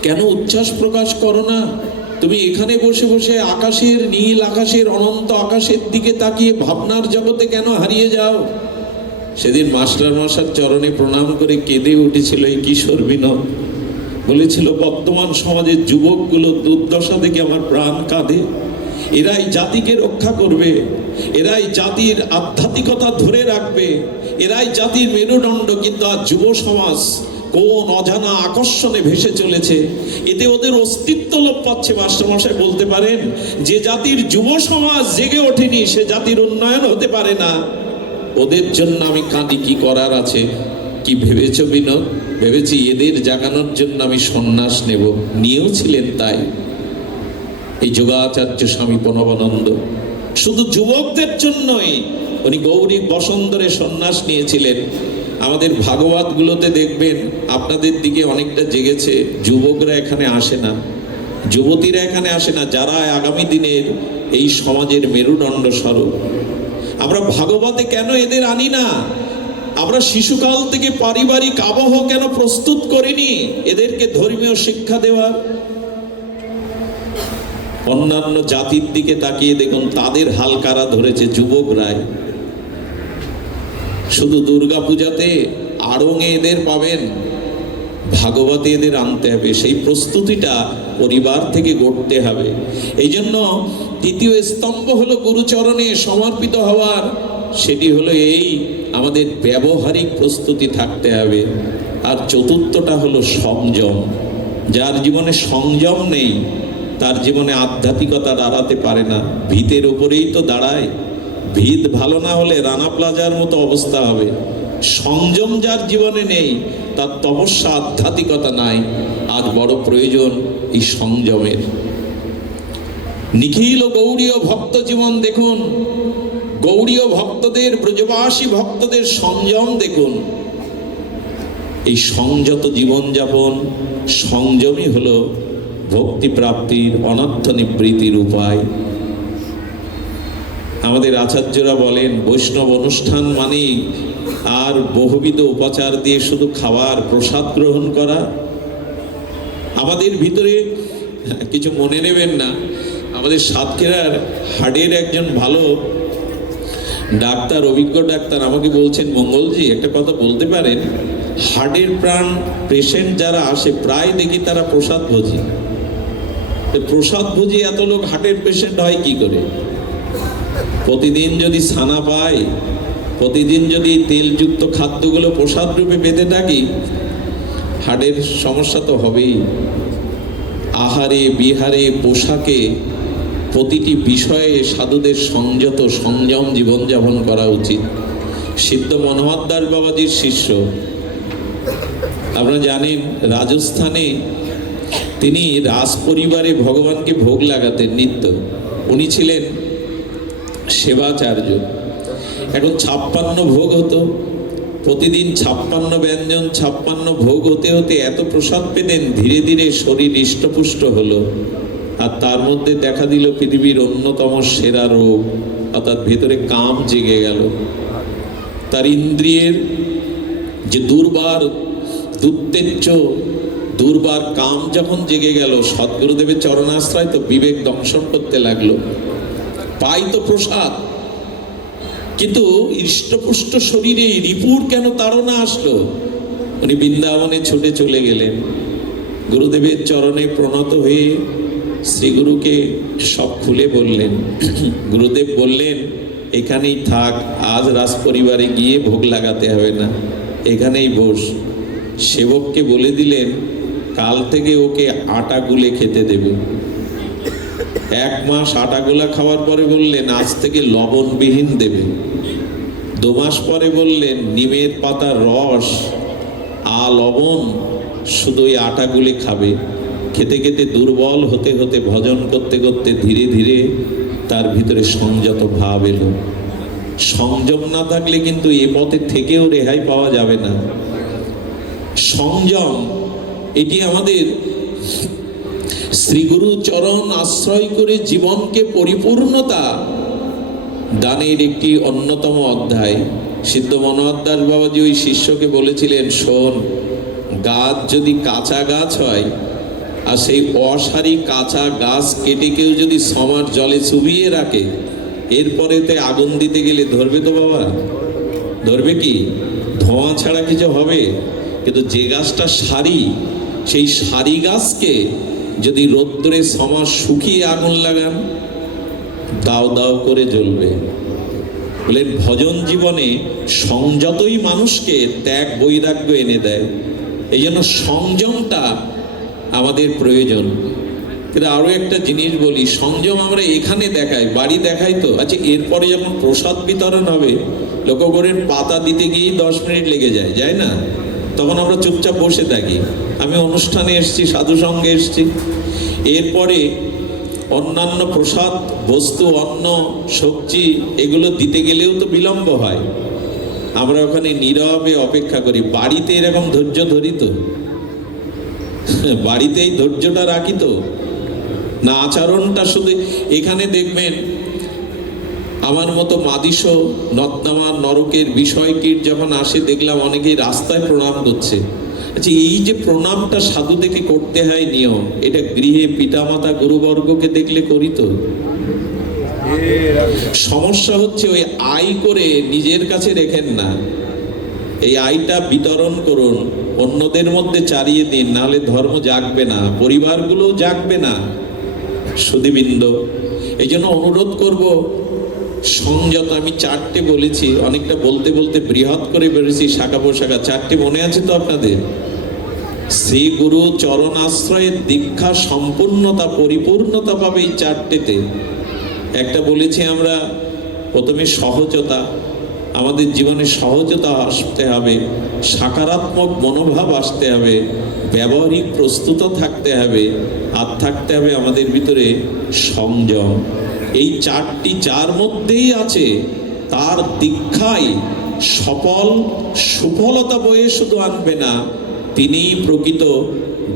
কেন উচ্ছ্বাস প্রকাশ করো না? তুমি এখানে বসে বসে আকাশের, নীল আকাশের, অনন্ত আকাশের দিকে তাকিয়ে ভাবনার জগতে কেন হারিয়ে যাও? সেদিন মাস্টারমশার চরণে প্রণাম করে কেঁদে উঠেছিল এই কিশোর বিনোদ। বলেছিল, বর্তমান সমাজের যুবকগুলো দুর্দশা দেখে আমার প্রাণ কাঁদে। এরাই জাতিকে রক্ষা করবে, এরাই জাতির আধ্যাত্মিকতা ধরে রাখবে, এরাই জাতির মেরুদণ্ড। কিন্তু আজ যুব সমাজ কোন অজানা আকর্ষণে ভেসে চলেছে, এতে ওদের অস্তিত্ব লোপ পাচ্ছে। মাস্টারমশাই বলতে পারেন, যে জাতির যুব সমাজ জেগে ওঠেনি সে জাতির উন্নয়ন হতে পারে না। ওদের জন্য আমি কাঁদি, কি করার আছে? কি ভেবেছ বিনোদ? ভেবেছি এদের জাগানোর জন্য আমি সন্ন্যাস নেব। নিয়েও ছিলেন তাই এই যোগাচার্য স্বামী প্রণবানন্দ। শুধু যুবকদের জন্যই উনি গৌরী বসন্তরে সন্ন্যাস নিয়েছিলেন। আমাদের ভাগবতগুলোতে দেখবেন, আপনাদের দিকে অনেকটা জেগেছে। যুবকরা এখানে আসে না, যুবতীরা এখানে আসে না, যারা আগামী দিনের এই সমাজের মেরুদণ্ড স্বরূপ। আমরা ভাগবতে কেন এদের আনি না? আমরা শিশুকাল থেকে পারিবারিক আবহ কেন প্রস্তুত করিনি এদেরকে ধর্মীয় শিক্ষা দেওয়ার? অন্যান্য জাতির দিকে তাকিয়ে দেখুন, তাদের হাল কারা ধরেছে? যুবকরাই। শুধু দুর্গা পূজাতে আড়ঙে এদের পাবেন, ভাগবতে এদের আনতে হবে। সেই প্রস্তুতিটা পরিবার থেকে গড়তে হবে। এই জন্য তৃতীয় স্তম্ভ হলো গুরুচরণে সমর্পিত হওয়ার সেটি হলো এই, আমাদের ব্যবহারিক প্রস্তুতি থাকতে হবে। আর চতুর্থটা হলো সংযম। যার জীবনে সংযম নেই তার জীবনে আধ্যাত্মিকতা দাঁড়াতে পারে না। ভিতের ওপরেই তো দাঁড়ায়। ভিত ভালো না হলে রানা প্লাজার মতো অবস্থা হবে। সংযম যার জীবনে নেই তার তপস্যা আধ্যাত্মিকতা নাই। আজ বড় প্রয়োজন এই সংযমের। নিখিল গৌড়ীয় ভক্ত জীবন দেখুন, গৌড়ীয় ভক্তদের, ব্রজবাসী ভক্তদের সংযম দেখুন। এই সংযত জীবনযাপন, সংযমই হলো ভক্তি প্রাপ্তির, অনর্থ নিবৃত্তির উপায়। আমাদের আচার্যরা বলেন বৈষ্ণব অনুষ্ঠান মানে আর বহুবিধ উপাচার দিয়ে শুধু খাবার প্রসাদ গ্রহণ করা। আমাদের ভিতরে কিছু মনে নেবেন না, আমাদের সাতক্ষীরার হাড়ের একজন ভালো ডাক্তার, অভিজ্ঞ ডাক্তার আমাকে বলছেন, মঙ্গলজি একটা কথা বলতে পারেন, হার্টের প্রাণ পেশেন্ট যারা আসে প্রায় দেখি তারা প্রসাদ ভোজী। প্রসাদ ভোজী এত লোক হার্টের পেশেন্ট হয় কি করে? প্রতিদিন যদি ছানা পায়, প্রতিদিন যদি তেলযুক্ত খাদ্যগুলো প্রসাদ রূপে পেতে থাকি, হার্টের সমস্যা তো হবেই। আহারে বিহারে পোশাকে প্রতিটি বিষয়ে সাধুদের সংযত সংযম জীবনযাপন করা উচিত। সিদ্ধ মনোহর দাস বাবাজির শিষ্য, আপনারা জানেন রাজস্থানে তিনি রাজ পরিবারে ভগবানকে ভোগ লাগাতেন নিত্য। উনি ছিলেন সেবাচার্য। এখন 56 ভোগ হতো, প্রতিদিন 56 ব্যঞ্জন, 56 ভোগ হতে হতে এত প্রসাদ পেতেন, ধীরে ধীরে শরীর হৃষ্টপুষ্ট হলো। আর তার মধ্যে দেখা দিল পৃথিবীর অন্যতম সেরা রোগ, অর্থাৎ ভেতরে কাম জেগে গেল। তার ইন্দ্রিয়ের যে দুর্বার কাম যখন জেগে গেল, সদ্গুরুদেবের চরণাশ্রয় তো বিবেক দংশন করতে লাগলো। পাই তো প্রসাদ, কিন্তু হৃষ্টপুষ্ট শরীরে রিপুর কেন তাড়না আসলো? উনি বৃন্দাবনে ছুটে চলে গেলেন। গুরুদেবের চরণে প্রণত হয়ে শ্রীগুরুকে সব খুলে বললেন। গুরুদেব বললেন, এখানেই থাক, আজ রাজ পরিবারে গিয়ে ভোগ লাগাতে হবে না, এখানেই বস। সেবককে বলে দিলেন কাল থেকে ওকে আটা গুলে খেতে দেবে। 1 মাস আটা গোলা খাওয়ার পরে বললেন আজ থেকে লবণবিহীন দেবে। 2 মাস পরে বললেন নিমের পাতার রস লবণ শুধু ওই আটা গুলে খাবে। খেতে খেতে দুর্বল হতে হতে, ভজন করতে করতে ধীরে ধীরে তার ভিতরে সংযত ভাব এলো। সংযম না থাকলে কিন্তু এ পথে থেকেও রেহাই পাওয়া যাবে না। সংযম এটি আমাদের শ্রীগুরু চরণ আশ্রয় করে জীবনকে পরিপূর্ণতা দানের একটি অন্যতম অধ্যায়। সিদ্ধ মনোহর দাস বাবাজি ওই শিষ্যকে বলেছিলেন, শোন, গাছ যদি কাঁচা গাছ হয় আর সেই অসারি কাঁচা গাছ কেটে কেউ যদি সমার জলে চুবিয়ে রাখে, এরপরে তে আগুন দিতে গেলে ধরবে তো বাবা? ধরবে কি? ধোঁয়া ছাড়া কিছু হবে? কিন্তু যে গাছটা সারি, সেই সারি গাছকে যদি রৌদ্রে সমাজ শুকিয়ে আগুন লাগান, দাও দাও করে জ্বলবে। বলেন ভজন জীবনে সংযতই মানুষকে ত্যাগ বৈরাগ্য এনে দেয়। এই জন্য সংযমটা আমাদের প্রয়োজন। কিন্তু আরো একটা জিনিস বলি, সংযম আমরা এখানে দেখাই, বাড়ি দেখাই তো। আচ্ছা, এরপরে যখন প্রসাদ বিতরণ হবে, লক্ষ্য করেন পাতা দিতে গিয়েই 10 মিনিট লেগে যায়, যায় না? তখন আমরা চুপচাপ বসে থাকি। আমি অনুষ্ঠানে এসছি, সাধু সঙ্গে এসছি, এরপরে অন্যান্য প্রসাদ বস্তু, অন্ন, সবজি এগুলো দিতে গেলেও তো বিলম্ব হয়। আমরা ওখানে নীরবে অপেক্ষা করি। বাড়িতে এরকম ধৈর্য ধরি তো? বাড়িতে এই ধৈর্যটা রাখি তো? না আচরণটা শুধু এখানে দেখবেন। আমার মতো মাদিস নর্দমার নরকের বিষয় কীট যখন আসে, দেখলাম অনেকেই রাস্তায় প্রণাম করছে। আচ্ছা, এই যে প্রণামটা সাধু দেখে করতে হয় নিয়ম, এটা গৃহে পিতামাতা গুরুবর্গকে দেখলে করি তো? সমস্যা হচ্ছে ওই আয় করে নিজের কাছে রেখেন না, এই আয়টা বিতরণ করুন, অন্যদের মধ্যে চারিয়ে দিন, নাহলে ধর্ম জাগবে না, পরিবারগুলো জাগবে না। সুধীবৃন্দ, এই জন্য অনুরোধ করব, সংযত, আমি চারটে বলেছি, অনেকটা বলতে বলতে বৃহৎ করে বেরোছি, শাখা পোশাখা চারটে মনে আছে তো আপনাদের? শ্রী গুরু চরণ আশ্রয়ের দীক্ষা সম্পূর্ণতা পরিপূর্ণতা পাবে এই চারটেতে। একটা বলেছি আমরা প্রথমে সহজতা, আমাদের জীবনে সহজতা আসতে হবে, সকারাত্মক মনোভাব আসতে হবে, ব্যবহারিক প্রস্তুত থাকতে হবে, আর থাকতে হবে আমাদের ভিতরে সংযম। এই চারটি যার মধ্যেই আছে তার দীক্ষায় সুফলতা বয়ে শুধু আনবে না, তিনি প্রকৃত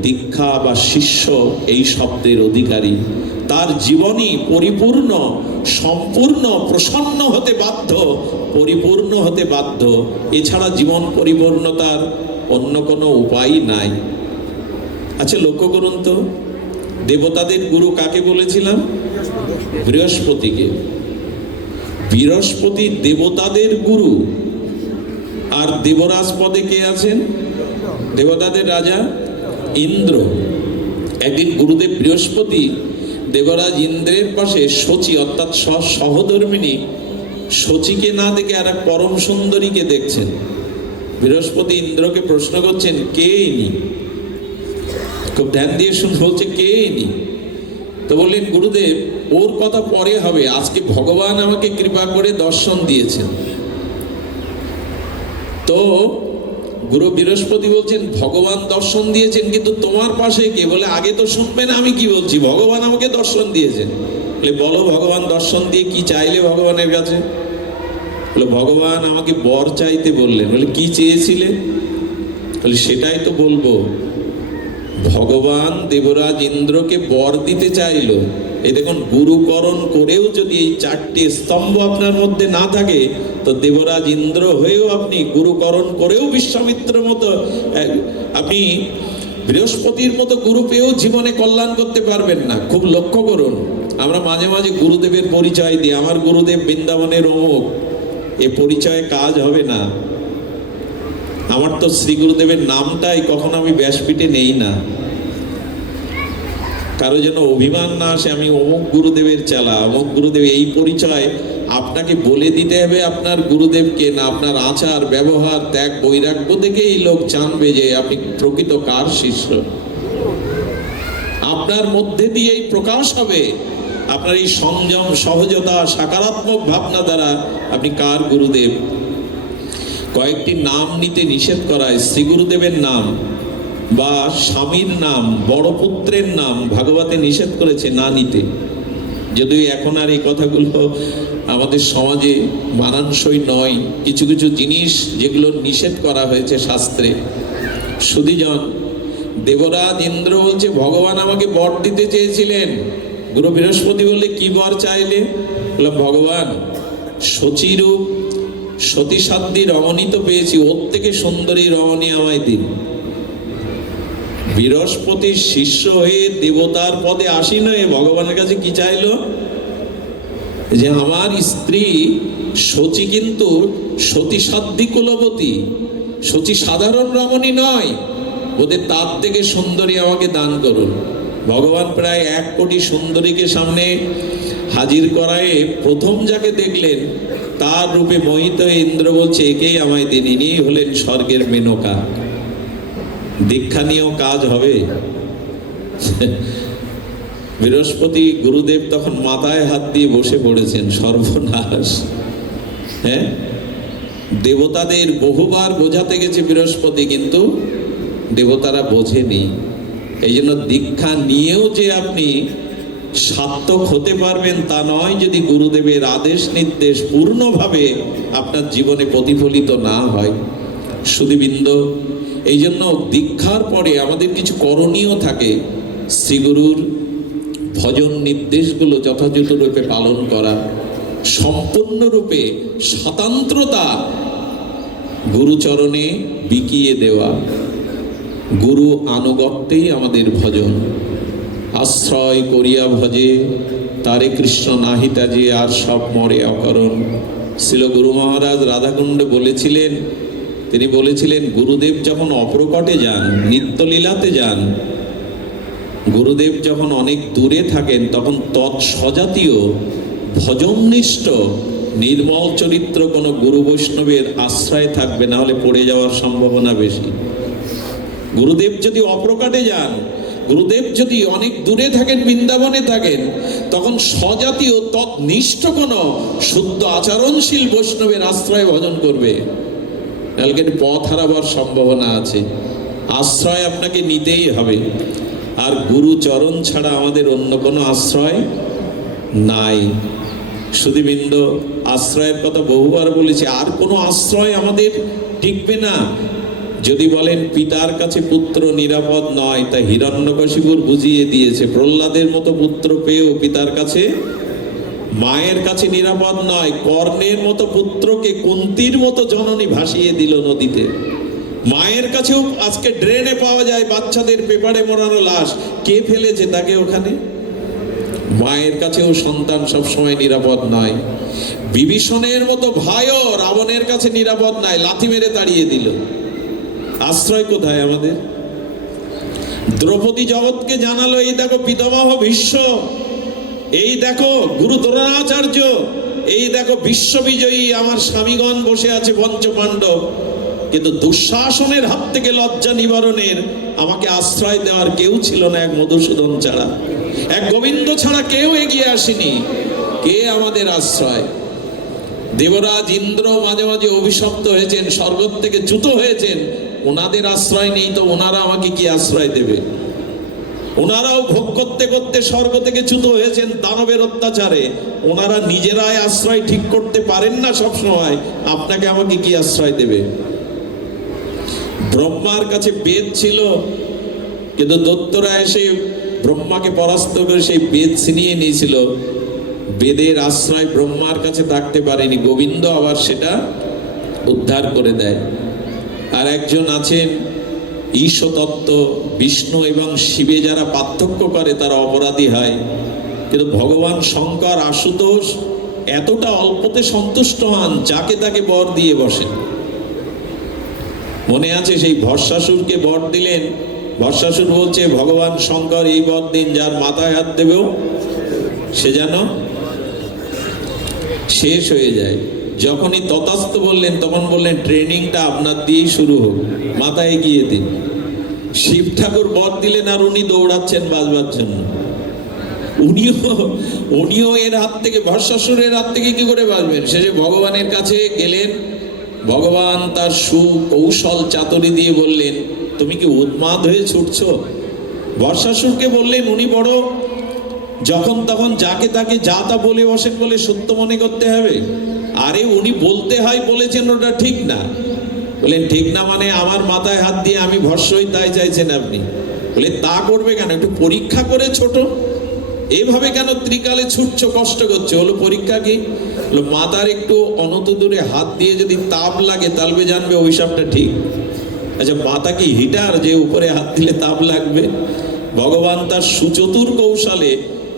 দীক্ষা বা শিষ্য এই শব্দের অধিকারী। তার জীবনই পরিপূর্ণ, সম্পূর্ণ, প্রসন্ন হতে বাধ্য, পরিপূর্ণ হতে বাধ্য। এছাড়া জীবন পরিপূর্ণতার অন্য কোনো উপায় নাই। আচ্ছা, লক্ষ্য করুন তো, দেবতাদের গুরু কাকে বলেছিলাম? বৃহস্পতিকে। বৃহস্পতি দেবতাদের গুরু। আর দেবরাজ পদে কে আছেন? দেবতাদের রাজা ইন্দ্র। একদিন গুরুদেব বৃহস্পতি দেবরাজ ইন্দ্রের পাশে শচী অর্থাৎ সহধর্মিনী শচীকে না দেখে আর এক পরম সুন্দরীকে দেখছেন। বৃহস্পতি ইন্দ্রকে প্রশ্ন করছেন, কে ইনি? খুব ধ্যান দিয়ে শুনে বলছে, কে ইনি? তো বললেন, গুরুদেব ওর কথা পরে হবে, আজকে ভগবান আমাকে কৃপা করে দর্শন দিয়েছেন। তো গুরু বৃহস্পতি বলছেন, ভগবান দর্শন দিয়েছেন, কিন্তু তোমার পাশে কে? বলে, আগে তো শুনবেন আমি কি বলছি, ভগবান আমাকে দর্শন দিয়েছেন। বলে, বলো ভগবান দর্শন দিয়ে কি চাইলে ভগবানের কাছে? বলে, ভগবান আমাকে বর চাইতে বললেন। বলে, কি চেয়েছিলে? বলে, সেটাই তো বলবো। ভগবান দেবরাজ ইন্দ্রকে বর দিতে চাইলো। এই দেখুন, গুরুকরণ করেও যদি এই চারটি স্তম্ভ আপনার মধ্যে না থাকে, তো দেবরাজ ইন্দ্র হয়েও আপনি গুরুকরণ করেও বিশ্বামিত্র মতো, আপনি বৃহস্পতির মতো গুরু পেয়েও জীবনে কল্যাণ করতে পারবেন না। খুব লক্ষ্য করুন, আমরা মাঝে মাঝে গুরুদেবের পরিচয় দিই, আমার গুরুদেব বৃন্দাবনের অমুক। এ পরিচয়ে কাজ হবে না। আমার তো শ্রী গুরুদেবের নামটাই কখনো আমি ব্যাসপীঠে নেই না, কারো যেন অভিমান না আসে আমি অমুক গুরুদেবের চালা, অমুক গুরুদেব। এই পরিচয় আপনাকে বলে দিতে হবে আপনার গুরুদেবকে, না আপনার আচার ব্যবহার ত্যাগ বৈরাগ্য দেখেই লোক জানবে যে আপনি প্রকৃত কার শিষ্য। আপনার মধ্যে দিয়েই প্রকাশ হবে, আপনার এই সংযম, সহজতা, সকারাত্মক ভাবনা দ্বারা আপনি কার গুরুদেব। কয়েকটি নাম নিতে নিষেধ করায়, শ্রী গুরুদেবের নাম বা স্বামীর নাম, বড় পুত্রের নাম ভাগবতে নিষেধ করেছে না নিতে। যদিও এখন আর এই কথাগুলো আমাদের সমাজে মানানসই নয়, কিছু কিছু জিনিস যেগুলো নিষেধ করা হয়েছে শাস্ত্রে। সুধীজন, দেবরাজ ইন্দ্র বলছে, ভগবান আমাকে বর দিতে চেয়েছিলেন। গুরু বৃহস্পতি বললে, কি বর চাইলে? বললাম, ভগবান শচীরূপ সতীসাধ্যী রমণী তো পেয়েছি, ওর থেকে সুন্দরী রমণী আমায় দিন। বৃহস্পতির শিষ্য হয়ে দেবতার পদে আসীন হয়ে ভগবানের কাছে কি চাইলো? যে আমার স্ত্রী শচী কিন্তু সতীসাধ্যী কুলবতী, শচী সাধারণ রমণী নয়, ওদের তার থেকে সুন্দরী আমাকে দান করুন। ভগবান প্রায় 1 কোটি সুন্দরীকে সামনে হাজির করায় প্রথম যাকে দেখলেন তার রূপে মোহিত ইন্দ্র বলছে, একেই আমায় দিন, ইনি হলেন স্বর্গের মেনকা। দীক্ষা নিয়েও কাজ হবে। বৃহস্পতি গুরুদেব তখন মাথায় হাত দিয়ে বসে পড়েছেন, সর্বনাশ। হ্যাঁ, দেবতাদের বহুবার বোঝাতে গেছে বৃহস্পতি, কিন্তু দেবতারা বোঝেনি। এই জন্য দীক্ষা নিয়েও যে আপনি সার্থক হতে পারবেন তা নয়, যদি গুরুদেবের আদেশ নির্দেশ পূর্ণভাবে আপনার জীবনে প্রতিফলিত না হয়। সুধীবৃন্দ, এই জন্য দীক্ষার পরে আমাদের কিছু করণীয় থাকে। শ্রীগুরুর ভজন নির্দেশগুলো যথাযথ রূপে পালন করা, সম্পূর্ণরূপে স্বতন্ত্রতা গুরুচরণে বিকিয়ে দেওয়া। গুরু আনুগত্যেই আমাদের ভজন। আশ্রয় করিয়া ভজে তারে কৃষ্ণ নাহিতা যে, আর সব মরে অকরণ। শ্রীল গুরু মহারাজ রাধাকুণ্ডে বলেছিলেন, তিনি বলেছিলেন, গুরুদেব যখন অপ্রকটে যান, নিত্যলীলাতে যান, গুরুদেব যখন অনেক দূরে থাকেন, তখন তৎসজাতীয় ভজননিষ্ঠ নির্মল চরিত্র কোনো গুরু বৈষ্ণবের আশ্রয় থাকবে, না হলে পড়ে যাওয়ার সম্ভাবনা বেশি। গুরুদেব যদি অপ্রকাটে যান, গুরুদেব যদি অনেক দূরে থাকেন, বৃন্দাবনে থাকেন, তখন স্বজাতীয় তৎনিষ্ঠ কোনো শুদ্ধ আচরণশীল বৈষ্ণবের আশ্রয় ভজন করবে, নাহলে পথ হারাবার সম্ভাবনা আছে। আশ্রয় আপনাকে নিতেই হবে, আর গুরু চরণ ছাড়া আমাদের অন্য কোনো আশ্রয় নাই। সুধীবৃন্দ, আশ্রয়ের কথা বহুবার বলেছি, আর কোনো আশ্রয় আমাদের টিকবে না। যদি বলেন পিতার কাছে পুত্র নিরাপদ নয়, তা হিরণ্যকশিপুর বুঝিয়ে দিয়েছে। প্রহ্লাদের মতো পুত্র পেয়েও পিতার কাছে, মায়ের কাছে নিরাপদ নয়। কর্ণের মতো পুত্রকে কুন্তির মতো জননী ভাসিয়ে দিল নদীতে। মায়ের কাছেও আজকে ড্রেনে পাওয়া যায় বাচ্চাদের পেপারে মোড়ানো লাশ, কে ফেলেছে তাকে ওখানে? মায়ের কাছেও সন্তান সবসময় নিরাপদ নয়। বিভীষণের মতো ভাইও রাবণের কাছে নিরাপদ নয়, লাথি মেরে তাড়িয়ে দিল। আশ্রয় কোথায় আমাদের? দ্রৌপদী জগৎকে জানালো, এই দেখো পিতামহ ভীষ্ম, এই দেখো গুরু দ্রোণাচার্য, এই দেখো বিশ্ববিজয়ী আমার স্বামীগণ বসে আছে পঞ্চপাণ্ডব, কিন্তু দুঃশাসনের হাত থেকে লজ্জা নিবারণের আমাকে আশ্রয় দেওয়ার কেউ ছিল না, এক মধুসূদন ছাড়া, এক গোবিন্দ ছাড়া কেউ এগিয়ে আসেনি। কে আমাদের আশ্রয়? দেবরাজ ইন্দ্র মাঝে মাঝে অভিশপ্ত হয়েছেন, স্বর্গ থেকে চ্যুত হয়েছেন, ওনাদের আশ্রয় নেই তো ওনারা আমাকে কি আশ্রয় দেবে? ওনারাও ভোগ করতে করতে স্বর্গ থেকে চ্যুত হয়েছেন দানবের অত্যাচারে, ওনারা নিজেরাই আশ্রয় ঠিক করতে পারেন না সব সময়, আপনাকে আমাকে কি আশ্রয় দেবে? ব্রহ্মার কাছে বেদ ছিল, কিন্তু দৈত্যরা এসে ব্রহ্মাকে পরাস্ত করে সেই বেদ ছিনিয়ে নিয়েছিল। বেদের আশ্রয় ব্রহ্মার কাছে থাকতে পারেনি, গোবিন্দ আবার সেটা উদ্ধার করে দেয়। আর একজন আছেন ঈশ্বতত্ত্ব, বিষ্ণু এবং শিবে যারা পার্থক্য করে তারা অপরাধী হয়, কিন্তু ভগবান শঙ্কর আশুতোষ এতটা অল্পতে সন্তুষ্ট হন, যাকে তাকে বর দিয়ে বসেন। মনে আছে সেই ভস্মাসুরকে বর দিলেন, ভস্মাসুর বলছে ভগবান শঙ্কর এই বর দিন, যার মাথায় হাত দেবেও সে যেন শেষ হয়ে যায়। যখনই তথাস্তু বললেন, তখন বললেন ট্রেনিংটা আপনার দিয়েই শুরু হোক, মাথায় গিয়ে দিন। শিব ঠাকুর বর দিলেন, আর উনি দৌড়াচ্ছেন বাজবার জন্য। উনিও এর হাত থেকে, ভস্মাসুরের হাত থেকে কি করে বাঁচবেন? শেষে ভগবানের কাছে গেলেন, ভগবান তার সুকৌশল চাতুরি দিয়ে বললেন, তুমি কি উন্মাদ হয়ে ছুটছো? ভস্মাসুরকে বললেন, উনি বড় যখন তখন যাকে তাকে যা তা বলে বসেন বলে সত্য মনে করতে হবে। আরে উনি বলতে হয় বলেছেন, ওটা ঠিক না। বলেন ঠিক না মানে আমার মাথায় হাত দিয়ে আমি ভস্ম হই তাই চাইছেন আপনি? বলে তা করবে কেন? একটু পরীক্ষা করে ছোট, এইভাবে কেন ত্রিকালে ছুটছো, কষ্ট করছো? হলো পরীক্ষা কি? হলো মাথার একটু অনত দূরে হাত দিয়ে যদি তাপ লাগে তাহলে জানবে অভিশাপটা ঠিক। আচ্ছা, মাথা কি হিটার যে উপরে হাত দিলে তাপ লাগবে? ভগবান তার সুচতুর কৌশলে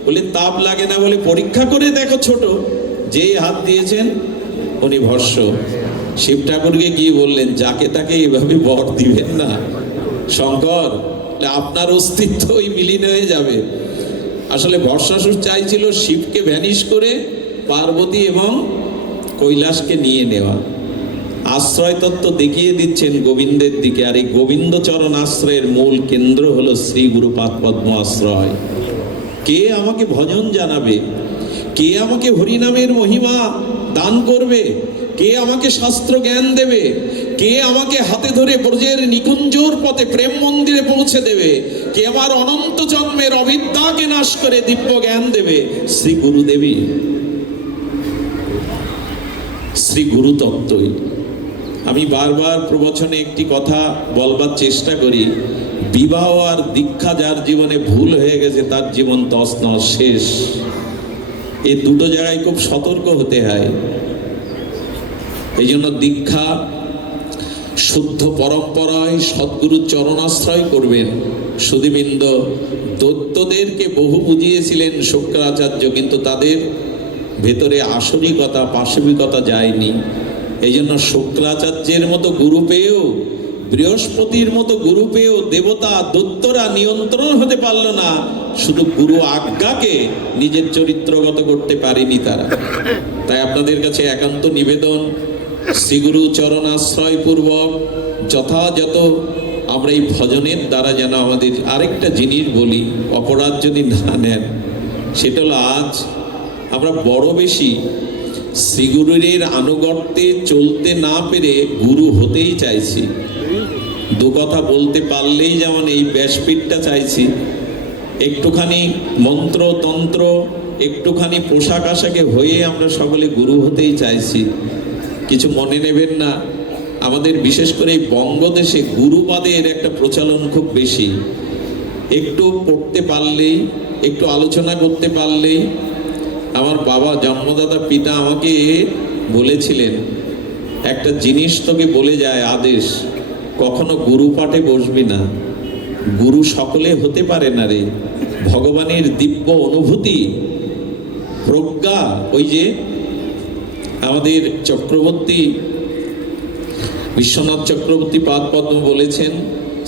বলে তাপ লাগে না বলে পরীক্ষা করে দেখো ছোট, যেই হাত দিয়েছেন উনি ভস্ম। শিব ঠাকুরকে গিয়ে বললেন, যাকে তাকে এভাবে বর দিবেন না শঙ্কর, আপনার অস্তিত্ব ওই বিলীন হয়ে যাবে। আসলে ভস্মাসুর চাইছিল শিবকে ভ্যানিশ করে পার্বতী এবং কৈলাসকে নিয়ে নেওয়া। আশ্রয় তত্ত্ব দেখিয়ে দিচ্ছেন গোবিন্দের দিকে, আর এই গোবিন্দ চরণ আশ্রয়ের মূল কেন্দ্র হলো শ্রী গুরুপাদ পদ্ম আশ্রয়। কে আমাকে ভজন জানাবে? কে আমাকে হরিনামের মহিমা দান করবে? কে আমাকে শাস্ত্র জ্ঞান দেবে? কে আমাকে হাতে ধরে ব্রজের নিকুঞ্জর পথে প্রেম মন্দিরে পৌঁছে দেবে? কে আমার অনন্ত জন্মের অবিদ্যাকে নাশ করে দিব্য জ্ঞান দেবে? শ্রী গুরুদেবী, শ্রী গুরু তত্ত্বই। আমি বারবার প্রবচনে একটি কথা বলবার চেষ্টা করি, বিবাহ আর দীক্ষা যার জীবনে ভুল হয়ে গেছে তার জীবন তছনছ, শেষ। এই দুটো জায়গায় খুব সতর্ক হতে হয়। এই জন্য দীক্ষা শুদ্ধ পরম্পরায় সদ্গুরুর চরণাশ্রয় করবেন। সুধীবৃন্দ, দৈত্যদেরকে বহু বুঝিয়েছিলেন শুক্রাচার্য, কিন্তু তাদের ভেতরে আসরিকতা পাশবিকতা যায়নি। এই জন্য শুক্রাচার্যের মতো গুরু পেয়েও বৃহস্পতির মতো গুরু পেয়েও দেবতা দৈত্যরা নিয়ন্ত্রণ হতে পারল না, শুধু গুরু আজ্ঞাকে নিজের চরিত্রগত করতে পারেনি তারা। তাই আপনাদের কাছে একান্ত নিবেদন, শ্রীগুরু চরণাশ্রয় পূর্বক যথাযথ আমরা এই ভজনের দ্বারা যেন আমাদের আরেকটা জিনিস বলি, অপরাধ যদি না নেন, সেটা হলো আজ আমরা বড় বেশি শ্রীগুরুর আনুগত্যে চলতে না পেরে গুরু হতেই চাইছি। দু কথা বলতে পারলেই যেমন এই ব্যাসপীঠটা চাইছি, একটুখানি মন্ত্রতন্ত্র, একটুখানি পোশাক আশাকে হয়ে আমরা সকলে গুরু হতেই চাইছি। কিছু মনে নেবেন না, আমাদের বিশেষ করে এই বঙ্গদেশে গুরুবাদের একটা প্রচলন খুব বেশি। একটু পড়তে পারলেই, একটু আলোচনা করতে পারলেই, আমার বাবা জন্মদাতা পিতা আমাকে বলেছিলেন, একটা জিনিস তোকে বলে যায় আদেশ, কখনো গুরু পাঠে বসবি না, গুরু সকলে হতে পারে না রে। ভগবানের দিব্য অনুভূতি প্রজ্ঞা, ওই যে আমাদের চক্রবর্তী বিশ্বনাথ চক্রবর্তী পাদ পদ্ম বলেছেন,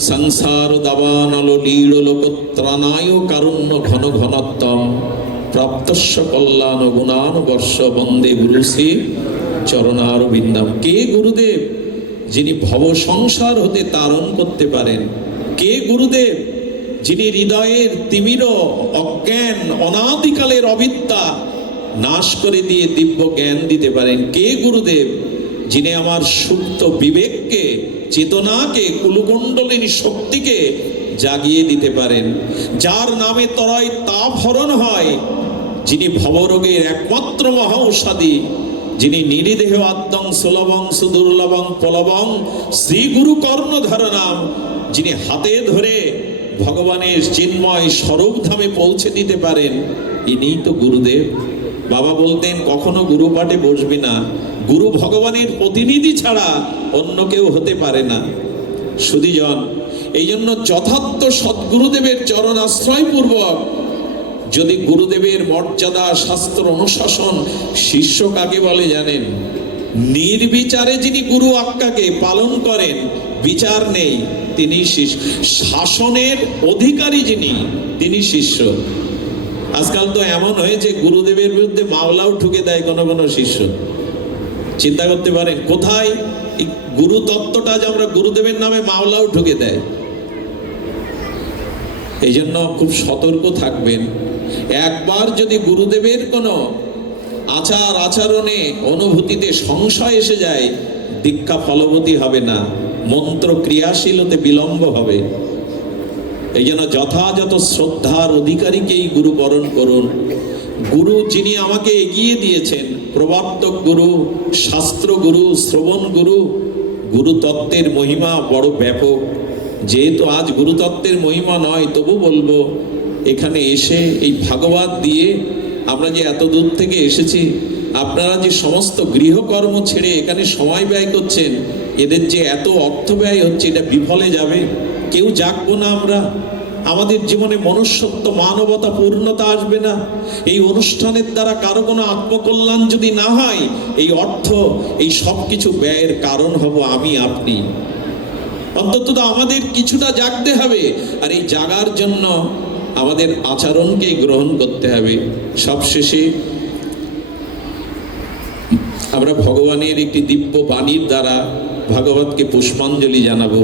সংসার দাবানল লীড় লোকত্রাণায় কারুণ্য ঘন ঘনত্তম প্রাপ্তস্য কল্যাণ গুণান বর্ষ বন্দে গুরুশ্রী চরণারবিন্দম। কে গুরুদেব? যিনি ভব সংসার হতে তারণ করতে পারেন। কে গুরুদেব? যিনি হৃদয়ের তিমির অজ্ঞান অনাদিকালের অবিদ্যা নাশ করে দিয়ে দিব্য জ্ঞান দিতে পারেন। কে গুরুদেব? যিনি আমার সুপ্ত বিবেককে, চেতনাকে, কুলকুণ্ডলিনী শক্তিকে জাগিয়ে দিতে পারেন। যার নামে তরয় তাপ হরণ হয়, যিনি ভবরোগের একমাত্র মহা ঔষধি, যিনি নিরিদেহ আদ্যং সুলভং সুদুর্লভং পলবং শ্রী গুরু কর্ণধারণাম, যিনি হাতে ধরে ভগবানের চিন্ময় স্বরূপ ধামে পৌঁছে দিতে পারেন, ইনিই তো গুরুদেব। বাবা বলতেন, কখনো গুরু পাঠে বসবি না, গুরু ভগবানের প্রতিনিধি ছাড়া অন্য কেউ হতে পারে না। সুধীজন, এই জন্য যথার্থ সদ্গুরুদেবের চরণ আশ্রয় পূর্বক যদি গুরুদেবের মর্যাদা, শাস্ত্র অনুশাসন, শিষ্য কাকে বলে জানেন? নির্বিচারে যিনি গুরু আজ্ঞাকে পালন করেন, বিচার নেই, তিনি শিষ্য। শাসনের অধিকারী যিনি, তিনি শিষ্য। আজকাল তো এমন হয়েছে, গুরুদেবের বিরুদ্ধে মামলাও ঠুকে দেয় কোনো কোনো শিষ্য। চিন্তা করতে পারেন কোথায় এই গুরু তত্ত্বটা, যে আমরা গুরুদেবের নামে মামলাও ঠুকে দেয়। এই জন্য খুব সতর্ক থাকবেন। একবার যদি গুরুদেবের কোনো আচার আচরণে অনুভূতিতে সংশয় এসে যায়, দীক্ষা ফলবতী হবে না, মন্ত্র ক্রিয়াশীল হতে বিলম্ব হবে। এই জন্য যথাযথ শ্রদ্ধার অধিকারীকেই গুরু বরণ করুন। গুরু যিনি আমাকে এগিয়ে দিয়েছেন, প্রবর্তক গুরু, শাস্ত্র গুরু, শ্রবণ গুরু। গুরুতত্ত্বের মহিমা বড় ব্যাপক। যেহেতু আজ গুরুতত্ত্বের মহিমা নয়, তবু বলবো, এখানে এসে এই ভাগবত দিয়ে আমরা যে এত দূর থেকে এসেছি, আপনারা যে সমস্ত গৃহকর্ম ছেড়ে এখানে সময় ব্যয় করছেন, এদের যে এত অর্থ ব্যয় হচ্ছে, এটা বিফলে যাবে? কেউ জাগবো না আমরা? আমাদের জীবনে মনুষ্যত্ব, মানবতা, পূর্ণতা আসবে না? এই অনুষ্ঠানের দ্বারা কারো কোনো আত্মকল্যাণ যদি না হয়, এই অর্থ, এই সব কিছু ব্যয়ের কারণ হব আমি, আপনি। অন্তত আমাদের কিছুটা জাগতে হবে, আর এই জাগার জন্য আমাদের আচরণকেই গ্রহণ করতে হবে। সবশেষে আমরা ভগবানের একটি দিব্য বাণীর দ্বারা ভাগবতকে পুষ্পাঞ্জলি জানাবো,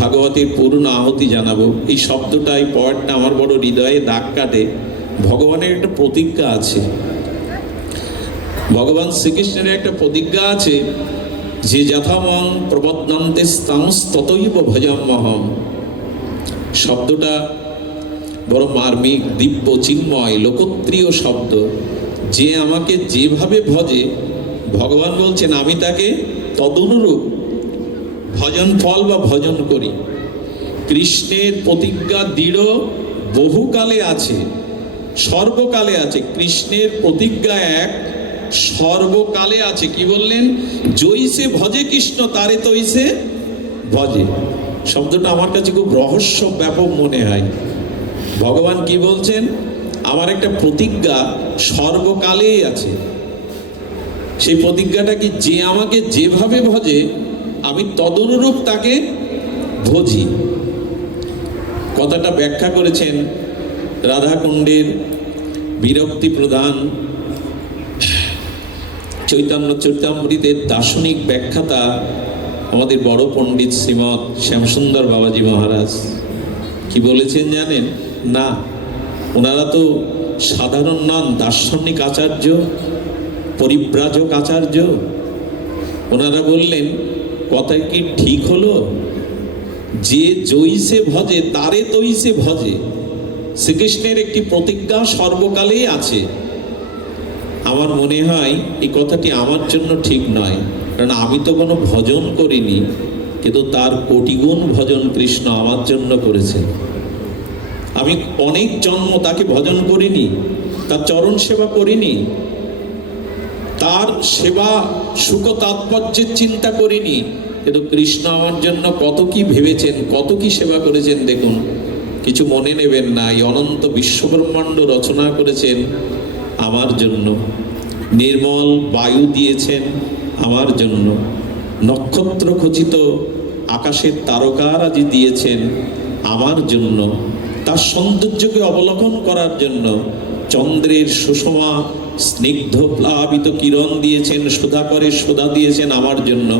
ভাগবতের পূর্ণ আহুতি জানাবো। এই শব্দটা, এই পয়েন্টটা আমার বড় হৃদয়ে দাগ কাটে। ভগবানের একটা প্রতিজ্ঞা আছে, ভগবান শ্রীকৃষ্ণের একটা প্রতিজ্ঞা আছে যে যথামং প্রবদন্তে ততৈব ভজাম্যহম। শব্দটা বড় মার্মিক, দিব্য, চিন্ময়, লোকপ্রিয় শব্দ। যে আমাকে যেভাবে ভজে, ভগবান বলছেন আমি তাকে তদনুরূপ ভজন ফল বা ভজন করি। কৃষ্ণের প্রতিজ্ঞা দৃঢ়, বহুকালে আছে, সর্বকালে আছে। কৃষ্ণের প্রতিজ্ঞা এক, সর্বকালে আছে। কি বললেন? জৈসে ভজে কৃষ্ণ তারে তৈসে ভজে। শব্দটা আমার কাছে খুব রহস্য ব্যাপক মনে হয়। ভগবান কি বলছেন? আমার একটা প্রতিজ্ঞা সর্বকালেই আছে। সেই প্রতিজ্ঞাটা কি? যে আমাকে যেভাবে ভজে আমি তদনুরূপ তাকে ভোজি কথাটা ব্যাখ্যা করেছেন রাধাকুণ্ডের বিরক্তি প্রধান চৈতন্য চরিতামৃতের দার্শনিক ব্যাখ্যাতা আমাদের বড় পণ্ডিত শ্রীমৎ শ্যামসুন্দর বাবাজি মহারাজ কি বলেছেন জানেন? না, ওনারা তো সাধারণ নন, দার্শনিক আচার্য, পরিব্রাজক আচার্য। ওনারা বললেন কথা কি ঠিক হলো? যে জয়ীসে ভজে তারে তৈসে ভজে। শ্রীকৃষ্ণের একটি প্রতিজ্ঞা সর্বকালেই আছে। আমার মনে হয় এই কথাটি আমার জন্য ঠিক নয়, কারণ আমি তো কোনো ভজন করিনি, কিন্তু তার কোটিগুণ ভজন কৃষ্ণ আমার জন্য করেছেন। আমি অনেক জন্ম তাকে ভজন করিনি, তার চরণ সেবা করিনি, তার সেবা সুখ তাৎপর্যের চিন্তা করিনি, কিন্তু কৃষ্ণ আমার জন্য কত কি ভেবেছেন, কত কি সেবা করেছেন। দেখুন, কিছু মনে নেবেন না, এই অনন্ত বিশ্বব্রহ্মাণ্ড রচনা করেছেন আমার জন্য, নির্মল বায়ু দিয়েছেন আমার জন্য, নক্ষত্র খচিত আকাশের তারকারাজি দিয়েছেন আমার জন্য, তার সৌন্দর্যকে অবলোকন করার জন্য চন্দ্রের সুষমা স্নিগ্ধ প্লাবিত কিরণ দিয়েছেন, সুধাকরের সুধা দিয়েছেন আমার জন্য,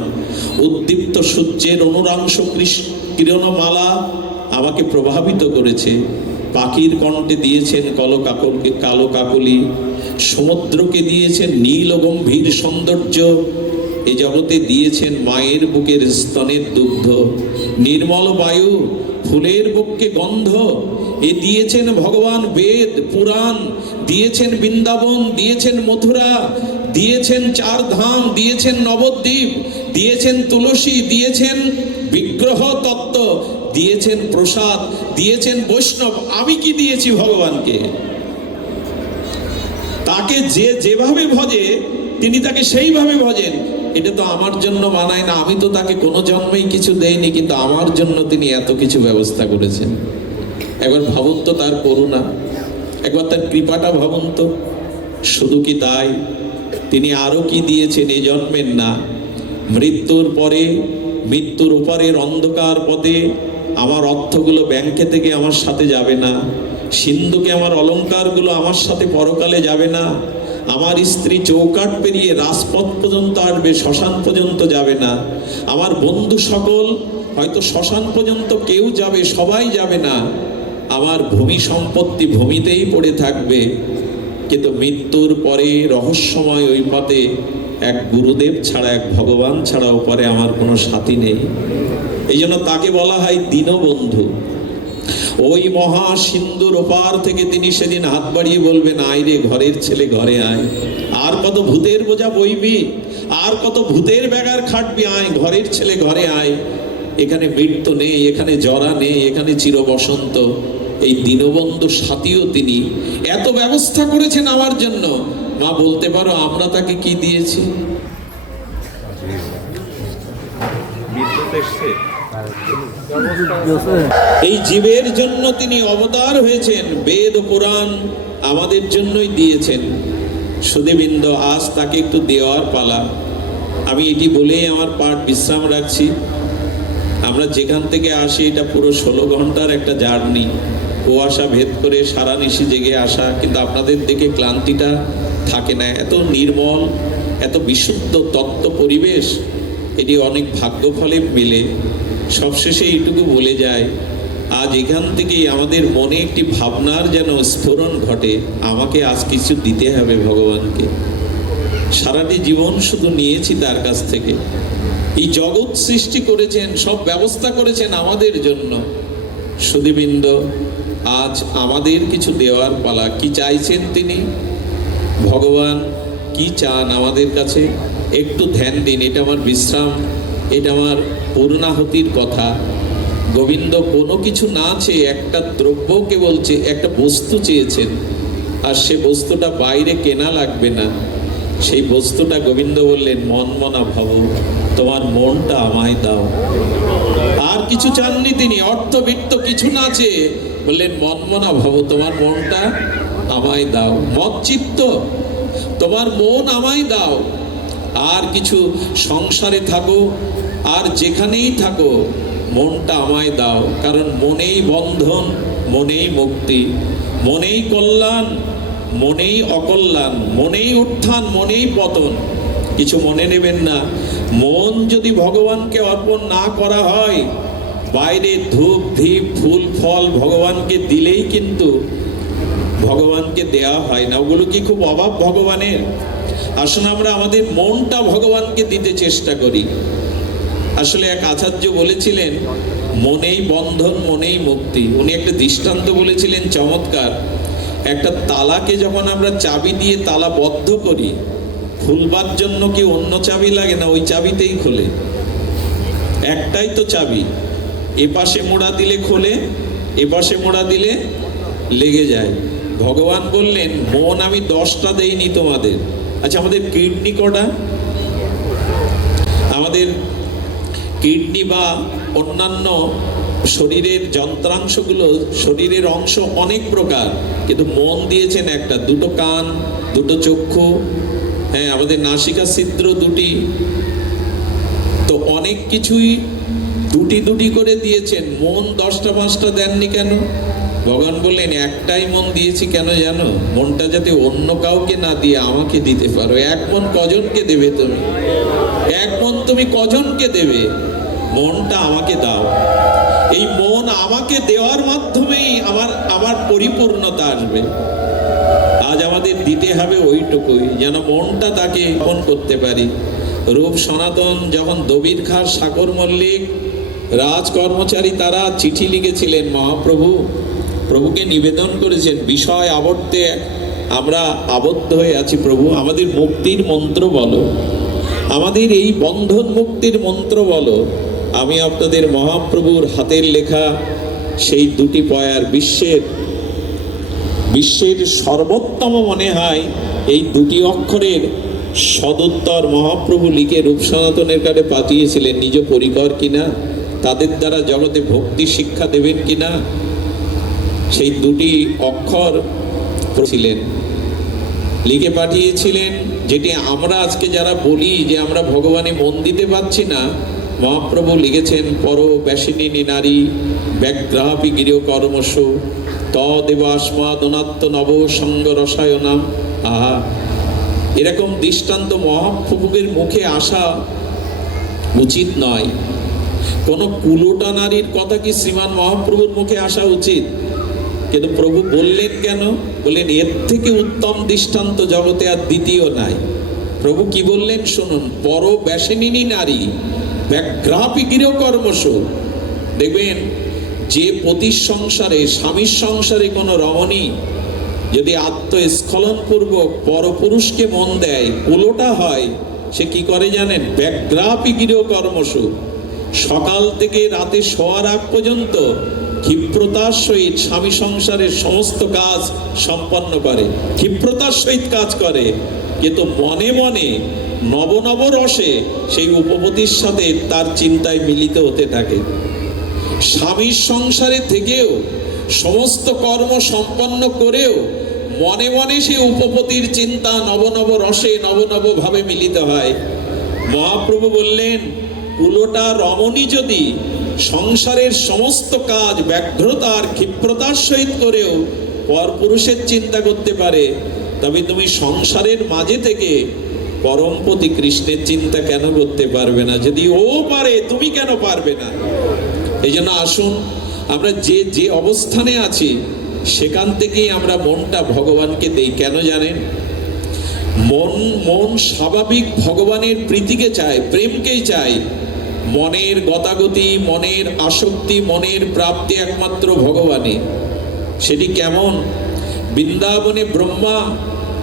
উদ্দীপ্ত সূর্যের অনুরাংশ কিরণমালা আমাকে প্রভাবিত করেছে, পাখির কণ্ঠে দিয়েছেন কালো কাকলি, সমুদ্রকে দিয়েছেন নীল ও গম্ভীর সৌন্দর্য, এ জগতে দিয়েছেন মায়ের বুকের স্তনের দুগ্ধ, নির্মল বায়ু, ফুলের বুককে গন্ধ, এ দিয়েছেন ভগবান বেদ পুরাণ, দিয়েছেন বৃন্দাবন, দিয়েছেন মথুরা, দিয়েছেন চার ধাম, দিয়েছেন নবদ্বীপ, দিয়েছেন তুলসী, দিয়েছেন বিগ্রহ তত্ত্ব, দিয়েছেন প্রসাদ, দিয়েছেন বৈষ্ণব। আমি কি দিয়েছি ভগবানকে? তাকে যে যেভাবে ভজে তিনি তাকে সেইভাবে ভজেন। এটা তো আমার জন্য মানায় না, আমি তো তাকে কোনো জন্মেই কিছু দেইনি, কিন্তু আমার জন্য তিনি এত কিছু ব্যবস্থা করেছেন। একবার ভাবুন তো তার করুণা, একবার তার কৃপাটা ভাবুন তো। শুধু কি তাই, তিনি আরো কি দিয়েছেন এ জন্মের না, মৃত্যুর পরে, মৃত্যুর ওপারের অন্ধকার পথে আমার অর্থগুলো ব্যাংকে থেকে আমার সাথে যাবে না, সিন্ধুকে আমার অলংকারগুলো আমার সাথে পরকালে যাবে না, আমার স্ত্রী চৌকাট পেরিয়ে রাজপথ পর্যন্ত আসবে, শ্মশান পর্যন্ত যাবে না, আমার বন্ধু সকল হয়তো শ্মশান পর্যন্ত কেউ যাবে, সবাই যাবে না, আমার ভূমি সম্পত্তি ভূমিতেই পড়ে থাকবে, কিন্তু মৃত্যুর পরে রহস্যময় ওই পথে এক গুরুদেব ছাড়া, এক ভগবান ছাড়া ওপারে আমার কোনো সাথী নেই। এই জন্য তাকে বলা হয় দীনবন্ধু। ওই মহা সিন্ধুর ওপার থেকে তিনি সেদিন হাত বাড়িয়ে বলবেন, আয় রে ঘরের ছেলে ঘরে আয়, আর কত ভূতের বোঝা বইবি, আর কত ভূতের ব্যাগার খাটবি, আয় ঘরের ছেলে ঘরে আয়, এখানে মৃত্যু নেই, এখানে জরা নেই, এখানে চির বসন্ত। এই দীনবন্ধু সাথীও তিনি এত ব্যবস্থা করেছেন আমার জন্য। মা বলতে পারো আমরা তাকে কি দিয়েছি? এই জীবের জন্য তিনি অবতার হয়েছেন, বেদ ও পুরাণ আমাদের জন্যই দিয়েছেন। সুধীবৃন্দ, আজ তাকে একটু দেওয়ার পালা। আমি এটি বলেই আমার পাঠ বিশ্রাম রাখছি। আমরা যেখান থেকে আসি এটা পুরো 16 ঘন্টার একটা জার্নি, কুয়াশা ভেদ করে সারা নিশি জেগে আসা, কিন্তু আপনাদের দেখে ক্লান্তিটা থাকে না। এত নির্মল, এত বিশুদ্ধ তত্ত্ব পরিবেশ, এটি অনেক ভাগ্য ফলে মেলে। সবশেষে এইটুকু বলে যায়, আজ এখান থেকেই আমাদের মনে একটি ভাবনার যেন স্ফুরণ ঘটে, আমাকে আজ কিছু দিতে হবে ভগবানকে। সারাটি জীবন শুধু নিয়েছি তার কাছ থেকে। এই জগৎ সৃষ্টি করেছেন, সব ব্যবস্থা করেছেন আমাদের জন্য। সুধীবৃন্দ, আজ আমাদের কিছু দেওয়ার পালা। কি চাইছেন তিনি? ভগবান কি চান আমাদের কাছে? একটু ধ্যান দিন। এটা আমার বিশ্রাম, এটা আমার পূর্ণাহুতির কথা। গোবিন্দ কোনো কিছু না চেয়ে একটা দ্রব্যকে বলছে, একটা বস্তু চেয়েছেন, আর সে বস্তুটা বাইরে কেনা লাগবে না। সেই বস্তুটা গোবিন্দ বললেন, মন মনা ভব, তোমার মনটা আমায় দাও। আর কিছু চাননি তিনি, অর্থবিত্ত কিছু না চেয়ে বললেন, মন মনা ভব, তোমার মনটা আমায় দাও। মচ্চিত্ত, তোমার মন আমায় দাও। আর কিছু সংসারে থাকো আর যেখানেই থাকো, মনটা আমায় দাও, কারণ মনেই বন্ধন, মনেই মুক্তি, মনেই কল্যাণ, মনেই অকল্যাণ, মনেই উত্থান, মনেই পতন। কিছু মনে নেবেন না, মন যদি ভগবানকে অর্পণ না করা হয়, বাইরে ধূপ ধীপ ফুল ফল ভগবানকে দিলেই কিন্তু ভগবানকে দেয়া হয় না। ওগুলো কি খুব অভাব ভগবানের? আসুন আমরা আমাদের মনটা ভগবানকে দিতে চেষ্টা করি। আসলে এক আচার্য বলেছিলেন, মনেই বন্ধন, মনেই মুক্তি। উনি একটা দৃষ্টান্ত বলেছিলেন চমৎকার। একটা তালাকে যখন আমরা চাবি দিয়ে তালা বদ্ধ করি, খুলবার জন্য কি অন্য চাবি লাগে না? ওই চাবিতেই খোলে, একটাই তো চাবি। এপাশে মোড়া দিলে খোলে, এপাশে মোড়া দিলে লেগে যায়। ভগবান বললেন, মন আমি 10টা দেইনি তোমাদের। আচ্ছা, আমাদের কিডনি কটা? আমাদের কিডনি বা অন্যান্য শরীরের যন্ত্রাংশগুলো, শরীরের অংশ অনেক প্রকার, কিন্তু মন দিয়েছেন একটা। 2টো কান, 2টো চক্ষু, হ্যাঁ, আমাদের নাসিকা ছিদ্র 2টি, তো অনেক কিছুই 2টি করে দিয়েছেন। মন 10টা 5টা দেননি কেন? ভগবান বললেন, একটাই মন দিয়েছি কেন জানো? মনটা যাতে অন্য কাউকে না দিয়ে আমাকে দিতে পারো। এক মন কজনকে দেবে তুমি? এক মন তুমি কজনকে দেবে? মনটা আমাকে দাও। এই মন আমাকে দেওয়ার মাধ্যমেই আমার পরিপূর্ণতা আসবে। আজ আমাদের দিতে হবে ওইটুকুই, যেন মনটা তাকে অর্পণ করতে পারি। রূপ সনাতন যখন দবির খাস, সাকর মল্লিক, রাজ কর্মচারী, তারা চিঠি লিখেছিলেন মহাপ্রভু, প্রভুকে নিবেদন করেছেন, বিষয় আবর্তে আমরা আবদ্ধ হয়ে আছি, প্রভু আমাদের মুক্তির মন্ত্র বলো, আমাদের এই বন্ধন মুক্তির মন্ত্র বলো। আমি আপনাদের মহাপ্রভুর হাতের লেখা সেই 2টি পয়ার, বিশ্বের সর্বোত্তম মনে হয় এই 2টি অক্ষরের সদুত্তর মহাপ্রভু লিখে রূপ সনাতনের কাছে পাঠিয়েছিলেন। নিজ পরিকর কিনা, তাদের দ্বারা জগতে ভক্তি শিক্ষা দেবেন কিনা, সেই 2টি অক্ষর ছিলেন, লিখে পাঠিয়েছিলেন। যেটি আমরা আজকে যারা বলি যে আমরা ভগবানে মন দিতে পারছি না, মহাপ্রভু লিখেছেন, পর ব্যাসিনী নারী ব্যাগ্রাপি গৃহ কর্মস তদেবাস্মাদনাত্ম নব সঙ্গ রসায়নাম। আহা, এরকম দৃষ্টান্ত মহাপ্রভুদের মুখে আসা উচিত নয়। কোন কুলোটা নারীর কথা কি শ্রীমান মহাপ্রভুর মুখে আসা উচিত? কিন্তু প্রভু বললেন কেন? বললেন, এর থেকে উত্তম দৃষ্টান্ত জগতে আর দ্বিতীয় নাই। প্রভু কি বললেন শুনুন, পর ব্যাসিনী নারী ব্যাগ্রাপি গৃহ কর্মস। দেখবেন, যে পতির সংসারে, স্বামীর সংসারে কোনো রমণী যদি আত্মস্খলন পূর্বক পরপুরুষকে মন দেয়, কুলোটা হয়, সে কি করে জানেন? ব্যাগ্রাপি গৃহ কর্মস। সকাল থেকে রাতে শোয়ার আগ পর্যন্ত ক্ষিপ্রতার সহিত স্বামী সংসারের সমস্ত কাজ সম্পন্ন করে, ক্ষিপ্রতার সহিত কাজ করে, কিন্তু মনে মনে নব নব রসে সেই উপপতির সাথে তার চিন্তায় মিলিত হতে থাকে। স্বামীর সংসারে থেকেও সমস্ত কর্ম সম্পন্ন করেও মনে মনে সেই উপপতির চিন্তা নব নব রসে নব নব ভাবে মিলিত হয়। মহাপ্রভু বললেন, কুলোটা রমণী যদি সংসারের সমস্ত কাজ ব্যগ্রতার ক্ষিপ্রতার সহিত করেও পরপুরুষের চিন্তা করতে পারে, তবে তুমি সংসারের মাঝে থেকে পরমপতি কৃষ্ণের চিন্তা কেন করতে পারবে না? যদি ও পারে, তুমি কেন পারবে না? এই জন্য আসুন, আমরা যে অবস্থানে আছি সেখান থেকেই আমরা মনটা ভগবানকে দেই। কেন জানেন? মন স্বাভাবিক ভগবানের প্রীতিকে চায়, প্রেমকেই চায়। মনের গতাগতি, মনের আসক্তি, মনের প্রাপ্তি একমাত্র ভগবানে। সেটি কেমন? বৃন্দাবনে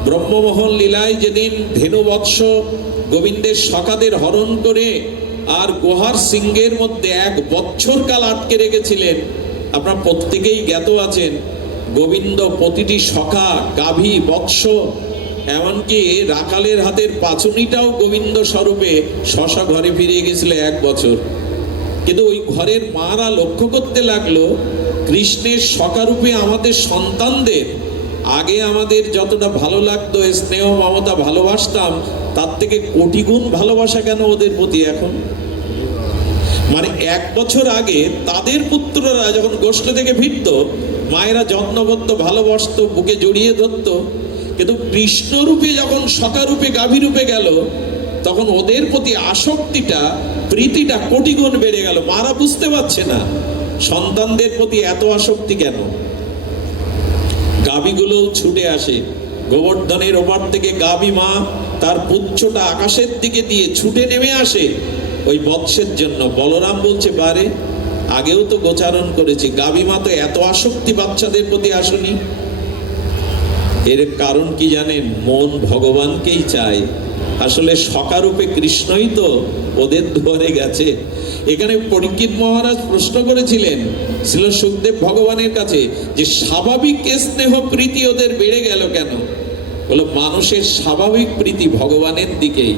ব্রহ্মমোহন লীলায় যেদিন ধেনুবৎস গোবিন্দের সখাদের হরণ করে আর গুহার সিংহের মধ্যে 1 বছর কাল আটকে রেখেছিলেন, আপনারা প্রত্যেকেই জ্ঞাত আছেন। গোবিন্দ প্রতিটি সখা, গাভী, বৎস, এমনকি রাখালের হাতের পাচুনিটাও গোবিন্দ স্বরূপে শশা ঘরে ফিরে গেছিল 1 বছর। কিন্তু ওই ঘরের মারা লক্ষ্য করতে লাগলো, কৃষ্ণের সখারূপে আমাদের সন্তানদের আগে আমাদের যতটা ভালো লাগতো, স্নেহ মমতা ভালোবাসতাম, তার থেকে কোটি গুণ ভালোবাসা কেন ওদের প্রতি এখন? মানে 1 বছর আগে তাদের পুত্ররা যখন গোষ্ঠ থেকে ফিরত, মায়েরা যত্ন করত, ভালোবাসত, বুকে জড়িয়ে ধরত। কিন্তু কৃষ্ণরূপে যখন সখারূপে গাভীরূপে গেল, তখন ওদের প্রতি আসক্তিটা, প্রীতিটা কোটি গুণ বেড়ে গেল। মারা বুঝতে পারছে না সন্তানদের প্রতি এত আসক্তি কেন। গাভীগুলো ছুটে আসে, গোবর্ধনের ওপার থেকে গাভী মা তার পুচ্ছটা আকাশের দিকে দিয়ে ছুটে নেমে আসে ওই বৎসের জন্য। বলরাম বলছে, বারে আগেও তো গোচারণ করেছি, গাভী মা তো এত আসক্তি বাচ্চাদের প্রতি আসেনি। এর কারণ কি জানেন? মন ভগবানকেই চায়। আসলে সখারূপে কৃষ্ণই তো ওদের দুয়ারে গেছে। এখানে পরীক্ষিত মহারাজ প্রশ্ন করেছিলেন ছিল সুখদেব ভগবানের কাছে যে স্বাভাবিক স্নেহ প্রীতি ওদের বেড়ে গেল কেন? বলো, মানুষের স্বাভাবিক প্রীতি ভগবানের দিকেই।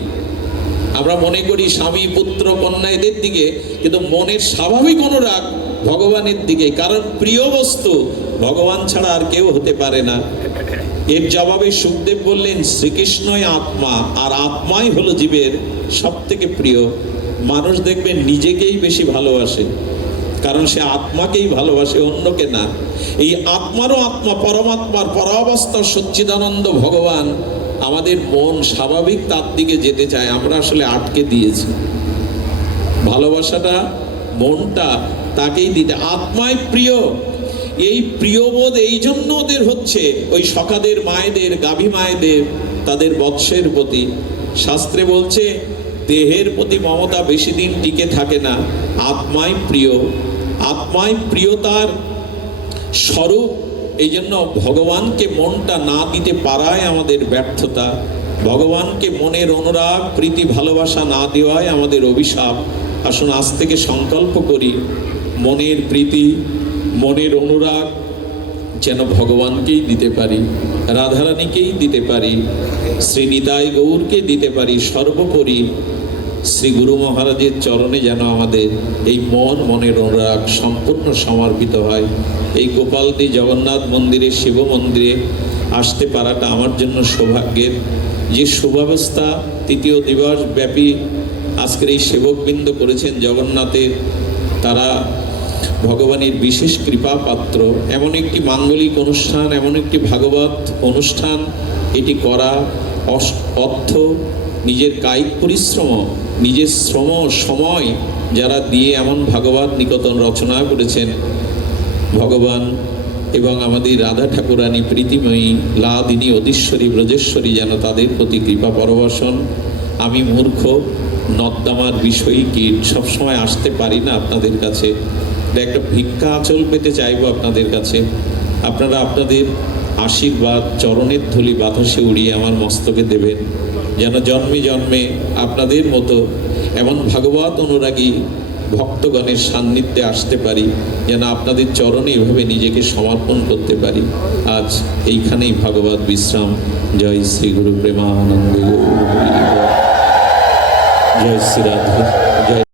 আমরা মনে করি স্বামী, পুত্র, কন্যা এদের দিকে, কিন্তু মনের স্বাভাবিক অনুরাগ ভগবানের দিকে। কারণ প্রিয় বস্তু ভগবান ছাড়া আর কেউ হতে পারে না। এর জবাবে সুখদেব বললেন, শ্রীকৃষ্ণই আত্মা, আর আত্মাই হলো জীবের সব থেকে প্রিয়। মানুষ দেখবেন নিজেকেই বেশি ভালোবাসে, কারণ সে আত্মাকেই ভালোবাসে, অন্যকে না। এই আত্মারও আত্মা, পরমাত্মার পরাবস্থা সচ্চিদানন্দ ভগবান। আমাদের মন স্বাভাবিক তার দিকে যেতে চায়, আমরা আসলে আটকে দিয়েছি। ভালোবাসাটা, মনটা তাকেই দিতে। আত্মায় প্রিয়, এই প্রিয়বোধ এই জন্য ওদের হচ্ছে ওই সখাদের মায়েদের, গাভী মায়েদের, তাদের বৎসের প্রতি। শাস্ত্রে বলছে দেহের প্রতি মমতা বেশি দিন টিকে থাকে না, আত্মায় প্রিয়। আত্মায় প্রিয়তার স্বরূপ। এই জন্য ভগবানকে মনটা না দিতে পারায় আমাদের ব্যর্থতা, ভগবানকে মনের অনুরাগ, প্রীতি, ভালোবাসা না দেওয়ায় আমাদের অভিশাপ। আসুন আজ থেকে সংকল্প করি, মনের প্রীতি, মনের অনুরাগ যেন ভগবানকেই দিতে পারি, রাধারানীকেই দিতে পারি, শ্রীনিতাই গৌরকে দিতে পারি। সর্বোপরি শ্রী গুরু মহারাজের চরণে যেন আমাদের এই মন, মনের অনুরাগ সম্পূর্ণ সমর্পিত হয়। এই গোপালদি জগন্নাথ মন্দিরে, শিব মন্দিরে আসতে পারাটা আমার জন্য সৌভাগ্যের। যে শুভাবস্থা 3য় দিবস ব্যাপী আজকের এই সেবকবৃন্দ করেছেন জগন্নাথের, তারা ভগবানের বিশেষ কৃপা পাত্র। এমন একটি মাঙ্গলিক অনুষ্ঠান, এমন একটি ভাগবত অনুষ্ঠান, এটি করা অর্থ, নিজের কায়িক পরিশ্রম, নিজের শ্রম, সময় যারা দিয়ে এমন ভাগবত নিকেতন রচনা করেছেন, ভগবান এবং আমাদের রাধা ঠাকুরানী প্রীতিময়ী, লাদিনী, অধীশ্বরী, ব্রজেশ্বরী যেন তাদের প্রতি কৃপা পরবশন। আমি মূর্খ, নর্দমার বিষয়ী কীট, সবসময় আসতে পারি না আপনাদের কাছে। একটা ভিক্ষা আঁচল পেতে চাইব আপনাদের কাছে। আপনারা আপনাদের আশীর্বাদ, চরণের ধুলি বাতাসে উড়িয়ে আমার মস্তকে দেবেন, যেন জন্মে জন্মে আপনাদের মতো এমন ভাগবত অনুরাগী ভক্তগণের সান্নিধ্যে আসতে পারি, যেন আপনাদের চরণে এভাবে নিজেকে সমর্পণ করতে পারি। আজ এইখানেই ভাগবত বিশ্রাম। জয় শ্রী গুরু প্রেমানন্দ, জয় শ্রী রাধা, জয়।